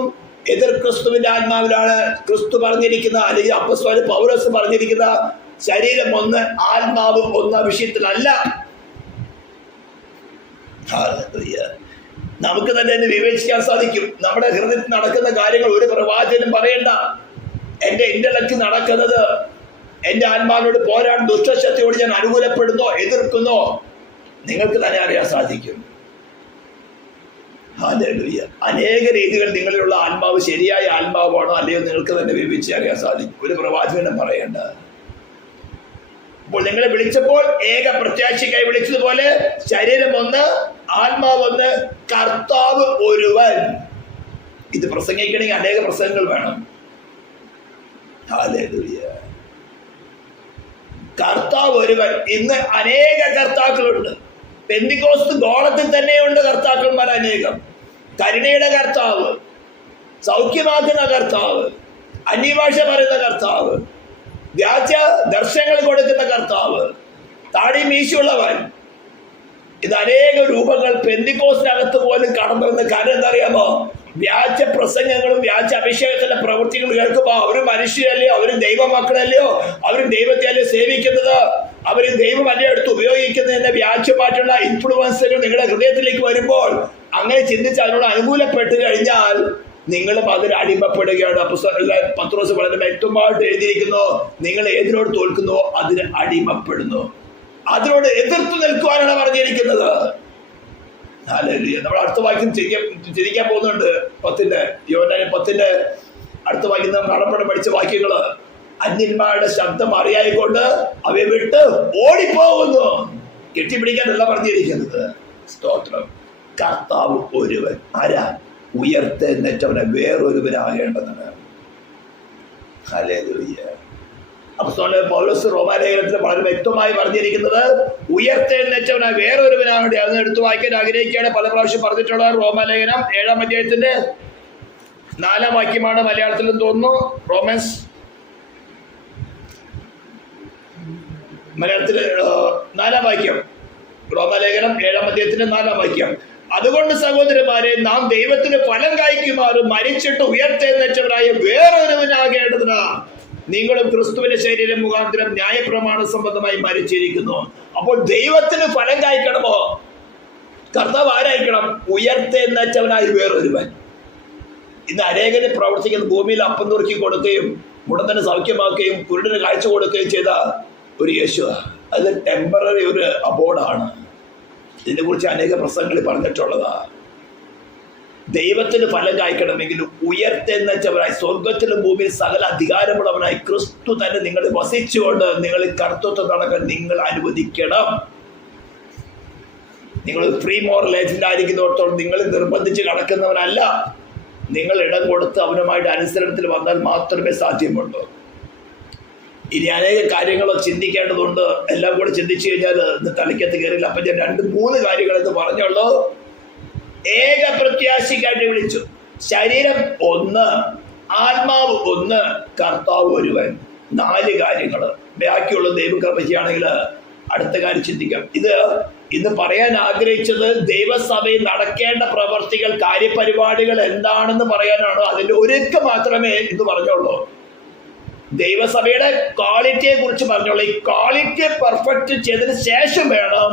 എതിർ ക്രിസ്തുവിന്റെ ആത്മാവിലാണ്. ക്രിസ്തു പറഞ്ഞിരിക്കുന്ന അല്ലെങ്കിൽ അപ്പോസ്തലൻ പൗലോസ് പറഞ്ഞിരിക്കുന്ന ശരീരം ഒന്ന്, ആത്മാവ് ഒന്ന് വിഷയത്തിലല്ല. നമുക്ക് തന്നെ വിവേചിക്കാൻ സാധിക്കും. നമ്മുടെ ഹൃദയത്തിൽ നടക്കുന്ന കാര്യങ്ങൾ ഒരു പ്രവാചകനും പറയണ്ട. എന്റെ ഇന്റലക്ട് നടക്കുന്നത്, എന്റെ ആത്മാവിനോട് പോരാടും ദുഷ്ടശക്തിയോട് ഞാൻ അനുകൂലപ്പെടുന്നോ എതിർക്കുന്നോ നിങ്ങൾക്ക് തന്നെ അറിയാൻ സാധിക്കും. ഹല്ലേലൂയ. അനേക രീതികൾ നിങ്ങളിലുള്ള ആത്മാവ് ശരിയായ ആത്മാവാണോ അല്ലയോ നിങ്ങൾക്ക് തന്നെ വിവേചിച്ചറിയാൻ സാധിക്കും. ഒരു പ്രവാചകനും പറയണ്ട. അപ്പോൾ നിങ്ങളെ വിളിച്ചപ്പോൾ ഏക പ്രത്യാശയ്ക്കായി വിളിച്ചതുപോലെ ശരീരം ഒന്ന്, ആത്മാവ് ഒന്ന്, കർത്താവ് ഒരുവൻ. ഇത് പ്രസംഗിക്കണമെങ്കിൽ അനേക പ്രസംഗങ്ങൾ വേണം. ഹല്ലേലൂയ. കർത്താവ് ഒരുവൻ. ഇന്ന് അനേക കർത്താക്കളുണ്ട്. പെന്തിക്കോസ്ത് ഗോളത്തിൽ തന്നെയുണ്ട് കർത്താക്കന്മാർ അനേകം. കരുണയുടെ കർത്താവ്, സൗഖ്യമാക്കുന്ന കർത്താവ്, അന്യഭാഷ പറയുന്ന കർത്താവ്, വ്യാജ ദർശനങ്ങൾ കൊടുക്കുന്ന കർത്താവ്, താടി മീശുള്ളവൻ. ഇത് അനേക രൂപങ്ങൾ പെന്തിക്കോസ്റ്റിനകത്ത് പോലും കടന്നു വരുന്ന കാര്യം എന്താറിയാമോ? വ്യാജ പ്രസംഗങ്ങളും വ്യാജ അഭിഷേകത്തിന്റെ പ്രവൃത്തികളും കേൾക്കുമ്പോ അവരും മനുഷ്യരല്ലയോ, അവരും ദൈവമക്കളല്ലയോ, അവരും ദൈവത്തെ അല്ലേ സേവിക്കുന്നത്, അവര് ദൈവമല്ലേ എടുത്ത് ഉപയോഗിക്കുന്നതിന്റെ വ്യാജമായിട്ടുള്ള ഇൻഫ്ലുവൻസുകൾ നിങ്ങളുടെ ഹൃദയത്തിലേക്ക് വരുമ്പോൾ അങ്ങനെ ചിന്തിച്ച് അതിനോട് അനുകൂലപ്പെട്ട് കഴിഞ്ഞാൽ നിങ്ങളും അതിന് അടിമപ്പെടുകയാണ്. പത്രോസ് വളരെ വ്യക്തമായിട്ട് എഴുതിയിരിക്കുന്നു, നിങ്ങൾ ഏതിനോട് തോൽക്കുന്നുവോ അതിന് അടിമപ്പെടുന്നു. അതിനോട് എതിർത്ത് നിൽക്കുവാനാണ് പറഞ്ഞിരിക്കുന്നത്. നമ്മൾ അടുത്ത വാക്യം ചിരിക്കാൻ പോകുന്നുണ്ട്. 10 യോഹന്നാൻ 10 അടുത്ത വാക്യം നമ്മൾ നടപ്പണം പഠിച്ച വാക്യങ്ങള്. അന്യന്മാരുടെ ശബ്ദം അറിയായിക്കൊണ്ട് അവയെ വിട്ട് ഓടിപ്പോകുന്നു. കെട്ടിപ്പിടിക്കാനല്ല പറഞ്ഞിരിക്കുന്നത്. സ്തോത്രം. കർത്താവ് ഒരുവൻ. ആരാ? ഉയർത്തെഴുന്നേറ്റവനെ വേറൊരുവനാകേണ്ടതാണ്. ഹല്ലേലൂയ. അപ്പോസ്തലൻ പൗലോസ് റോമാലേഖനത്തിൽ വളരെ വ്യക്തമായി പറഞ്ഞിരിക്കുന്നത് ഉയർത്തെഴുന്നേറ്റവനായി വേറൊരുവനാകേണ്ടി. അതൊന്ന് എടുത്തു വായിക്കാൻ ആഗ്രഹിക്കുകയാണ്. പല പ്രാവശ്യം പറഞ്ഞിട്ടുള്ള റോമാലേഖനം 7-ാം അധ്യായത്തിന്റെ 4-ാം വാക്യമാണ്. മലയാളത്തിലും തോന്നുന്നു. റോമൻസ് മലയാളത്തില് 4-ാം വാക്യം. റോമാലേഖനം 7-ാം അധ്യായത്തിന്റെ 4-ാം വാക്യം. അതുകൊണ്ട് സഹോദരന്മാരെ, നാം ദൈവത്തിന് ഫലം കായ്ക്കുമാറും മരിച്ചിട്ട് ഉയർത്തെഴുന്നേറ്റവരായ വേറൊരുവനാകേണ്ടതിനാ നിങ്ങളും ക്രിസ്തുവിന്റെ ശരീരം മുഖാന്തരം ന്യായപ്രമാണ സംബന്ധമായി മരിച്ചിരിക്കുന്നു. അപ്പോൾ ദൈവത്തിന് ഫലം കായ്ക്കണമോ? കർത്താവ് ആരായിരിക്കണം? ഉയർത്തെഴുന്നേറ്റവനായി വേറൊരുവൻ. ഇന്ന് അനേകന് പ്രവർത്തിക്കുന്ന ഭൂമിയിൽ അപ്പം നുറുക്കി കൊടുക്കുകയും മുടന്തനെ സൗഖ്യമാക്കുകയും കുരുടന് കാഴ്ച കൊടുക്കുകയും ചെയ്ത ഒരു യേശു. അത് ടെമ്പററി ഒരു അബോർഡാണ്. ഇതിനെ കുറിച്ച് അനേക പ്രസംഗങ്ങളിൽ പറഞ്ഞിട്ടുള്ളതാ. ദൈവത്തിന് ഫലം കായ്ക്കണമെങ്കിൽ ഉയർത്തെഴുന്നേറ്റവനായി സ്വർഗത്തിലും ഭൂമിയിൽ സകല അധികാരമുള്ളവനായി ക്രിസ്തു തന്നെ നിങ്ങളിൽ വസിച്ചുകൊണ്ട് നിങ്ങളിൽ കർത്തൃത്വം നടക്കാൻ നിങ്ങൾ അനുവദിക്കണം. നിങ്ങൾ ഫ്രീ മോറൽ ഏജന്റ് ആയിരിക്കുന്നിടത്തോളം നിങ്ങൾ നിർബന്ധിച്ച് കടക്കുന്നവനല്ല. നിങ്ങൾ ഇടം കൊടുത്ത് അവനുമായിട്ട് അനുസരണത്തിൽ വന്നാൽ മാത്രമേ സാധ്യമുള്ളൂ. ഇനി അനേക കാര്യങ്ങൾ ചിന്തിക്കേണ്ടതുണ്ട്. എല്ലാം കൂടെ ചിന്തിച്ചു കഴിഞ്ഞാൽ ഇന്ന് തലയ്ക്കത്ത് കയറില്ല. അപ്പൊ ഞാൻ 2-3 കാര്യങ്ങൾ എന്ന് പറഞ്ഞുള്ളൂ. ഏക പ്രത്യാശിക്കായിട്ട് വിളിച്ചു. ശരീരം 1, ആത്മാവ് 1, കർത്താവ് ഒരുവൻ. 4 കാര്യങ്ങൾ. ബാക്കിയുള്ള ദൈവകൃപയാണെങ്കിൽ അടുത്ത കാര്യം ചിന്തിക്കാം. ഇത് ഇന്ന് പറയാൻ ആഗ്രഹിച്ചത് ദൈവസഭയിൽ നടക്കേണ്ട പ്രവർത്തികൾ, കാര്യപരിപാടികൾ എന്താണെന്ന് പറയാനാണ്. അതിന്റെ ഒരുക്കം മാത്രമേ ഇന്ന് പറഞ്ഞുള്ളൂ. ദൈവസഭയുടെ ക്വാളിറ്റിയെ കുറിച്ച് പറഞ്ഞോളൂ. ഈ ക്വാളിറ്റി പെർഫെക്റ്റ് ചെയ്തതിന് ശേഷം വേണം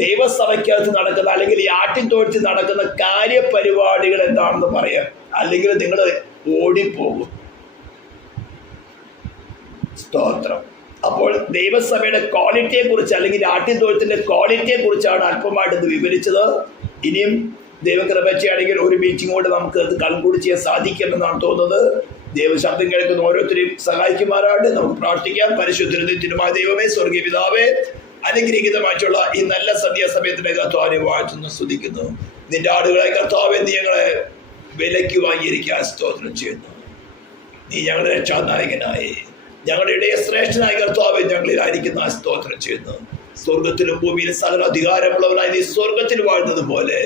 ദൈവസഭയ്ക്കകത്ത് നടക്കുന്ന അല്ലെങ്കിൽ ഈ ആട്ടിൻതോഴ്ച നടക്കുന്ന കാര്യപരിപാടികൾ എന്താണെന്ന് പറയാം. അല്ലെങ്കിൽ നിങ്ങൾ ഓടിപ്പോകും. സ്തോത്രം. അപ്പോൾ ദൈവസഭയുടെ ക്വാളിറ്റിയെ കുറിച്ച് അല്ലെങ്കിൽ ആട്ടിൻതോഴ്ചത്തിന്റെ ക്വാളിറ്റിയെ കുറിച്ചാണ് അല്പമായിട്ട് ഇത് വിവരിച്ചത്. ഇനിയും ദൈവകൃപയാണെങ്കിൽ ഒരു മീറ്റിംഗ് കൊണ്ട് നമുക്ക് അത് കൺക്ലൂഡ് ചെയ്യാൻ സാധിക്കുമെന്നാണ് തോന്നുന്നത്. ദൈവശബ്ദം കേൾക്കുന്ന ഓരോരുത്തരെയും സഹായിക്കുമാറാണ്ട് നമുക്ക് പ്രാർത്ഥിക്കാം. പരിശുദ്ധമായ ദൈവമേ, സ്വർഗീയ പിതാവേ, അനുഗ്രഹീതമായിട്ടുള്ള ഈ നല്ല സന്ധ്യാസമയത്തിന്റെ കർത്താവിനെ വാഴ്ത്തുന്നു, സ്തുതിക്കുന്നു. നിന്റെ ആടുകളെ കർത്താവെ നീ ഞങ്ങളെ വിലയ്ക്ക് വാങ്ങിയിരിക്കാൻ സ്തോത്രം ചെയ്യുന്നു. നീ ഞങ്ങളുടെ രക്ഷാനായകനായി ഞങ്ങളുടെ ഇടയെ ശ്രേഷ്ഠനായ കർത്താവെ ഞങ്ങളിലായിരിക്കുന്ന സ്തോത്രം ചെയ്യുന്നു. സ്വർഗത്തിലും ഭൂമിയിലും സകല അധികാരമുള്ളവനായി നീ സ്വർഗത്തിൽ വാഴുന്നത് പോലെ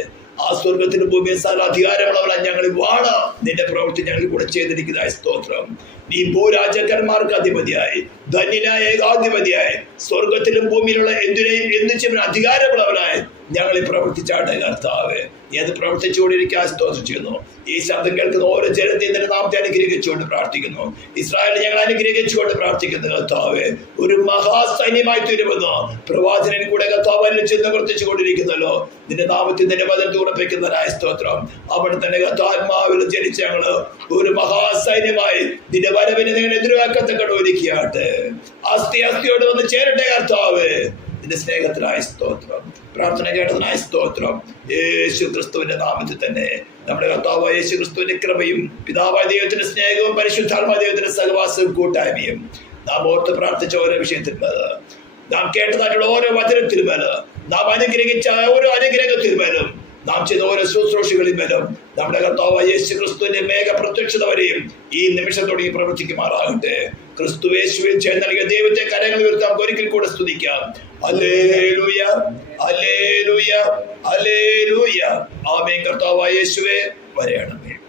ആ സ്വർഗത്തിലും ഭൂമിയിൽ സകല അധികാരമുള്ളവനായി ഞങ്ങൾ വാണ നിന്റെ പ്രവൃത്തി ഞങ്ങൾ കൂടെ ചെയ്തിരിക്കുന്നതായ സ്തോത്രം. നീ ഭൂരാജാക്കന്മാർക്ക് അധിപതിയായി, ധന്യനായ ഏകാധിപതിയായി, സ്വർഗത്തിലും ഭൂമിയിലുള്ള എന്തിനേയും എന്ത് ചെയ്യുന്ന അധികാരമുള്ളവനായി ഞങ്ങൾ പ്രവർത്തിച്ചാട്ടെ കർത്താവ്. നീ അത് പ്രവർത്തിച്ചുകൊണ്ടിരിക്കാൻ സ്തോത്രം ചെയ്യുന്നു. ഈ ശബ്ദം കേൾക്കുന്ന ഓരോ ജനത്തെയും നിന്റെ നാമത്തെ അനുഗ്രഹിച്ചുകൊണ്ട് പ്രാർത്ഥിക്കുന്നു. ഇസ്രായേലിനെ ഞങ്ങൾ അനുഗ്രഹിച്ചുകൊണ്ട് പ്രാർത്ഥിക്കുന്നു കർത്താവ്. ഒരു മഹാസൈന്യമായി തീരുമെന്ന് പ്രവാചകൻ കൂടെ കർത്താവ് ചെന്ന് പ്രവർത്തിച്ചു കൊണ്ടിരിക്കുന്നല്ലോ. നിന്റെ നാമത്തിൽ നിന്റെ വചനത്തിൽ ഉറപ്പിക്കുന്നതിനായ സ്തോത്രം. അവിടെ തന്നെ കർത്താത്മാവിൽ ജനിച്ച ഞങ്ങള് ഒരു മഹാസൈന്യമായി നിന്റെ വരവിനെ നിങ്ങൾ എതിരാക്കത്തക്കട ഒരുക്കിയാട്ടെ. അസ്ഥിയോട് വന്ന് ചേരട്ടെ കർത്താവ്. നിന്റെ സ്നേഹത്തിനായ സ്തോത്രം, പ്രാർത്ഥന കേട്ടതിനായ സ്തോത്രം. യേശു ക്രിസ്തുവിന്റെ നാമത്തിൽ തന്നെ നമ്മുടെ കർത്താവായ യേശു ക്രിസ്തുവിന്റെ കൃപയും പിതാവായ ദൈവത്തിന്റെ സ്നേഹവും പരിശുദ്ധാത്മാ ദൈവത്തിന്റെ സഹവാസവും കൂട്ടായ്മയും നാം ഓർത്ത് പ്രാർത്ഥിച്ച ഓരോ വിഷയത്തിന്മേല്, നാം കേട്ടതായിട്ടുള്ള ഓരോ വചനത്തിന്മേല്, നാം അനുഗ്രഹിച്ച ഓരോ അനുഗ്രഹത്തിന്മേലും, നാം ചെയ്ത ഓരോ ശുശ്രൂഷകളിന്മേലും നമ്മുടെ കർത്താവായ യേശു ക്രിസ്തുവിന്റെ മേഘ പ്രത്യക്ഷത വരെയും ഈ നിമിഷം തുടങ്ങി പ്രവർത്തിക്കുമാറാകട്ടെ. ക്രിസ്തുയേശുവിൽ ചേർന്ന് നൽകിയ ദൈവത്തെ കരങ്ങൾ ഉയർത്തി നമുക്ക് ഒരിക്കൽ കൂടെ സ്തുതിക്കാം. Hallelujah, hallelujah, hallelujah. ആമേൻ. കർത്താവായ യേശുവേ വരയണമേ.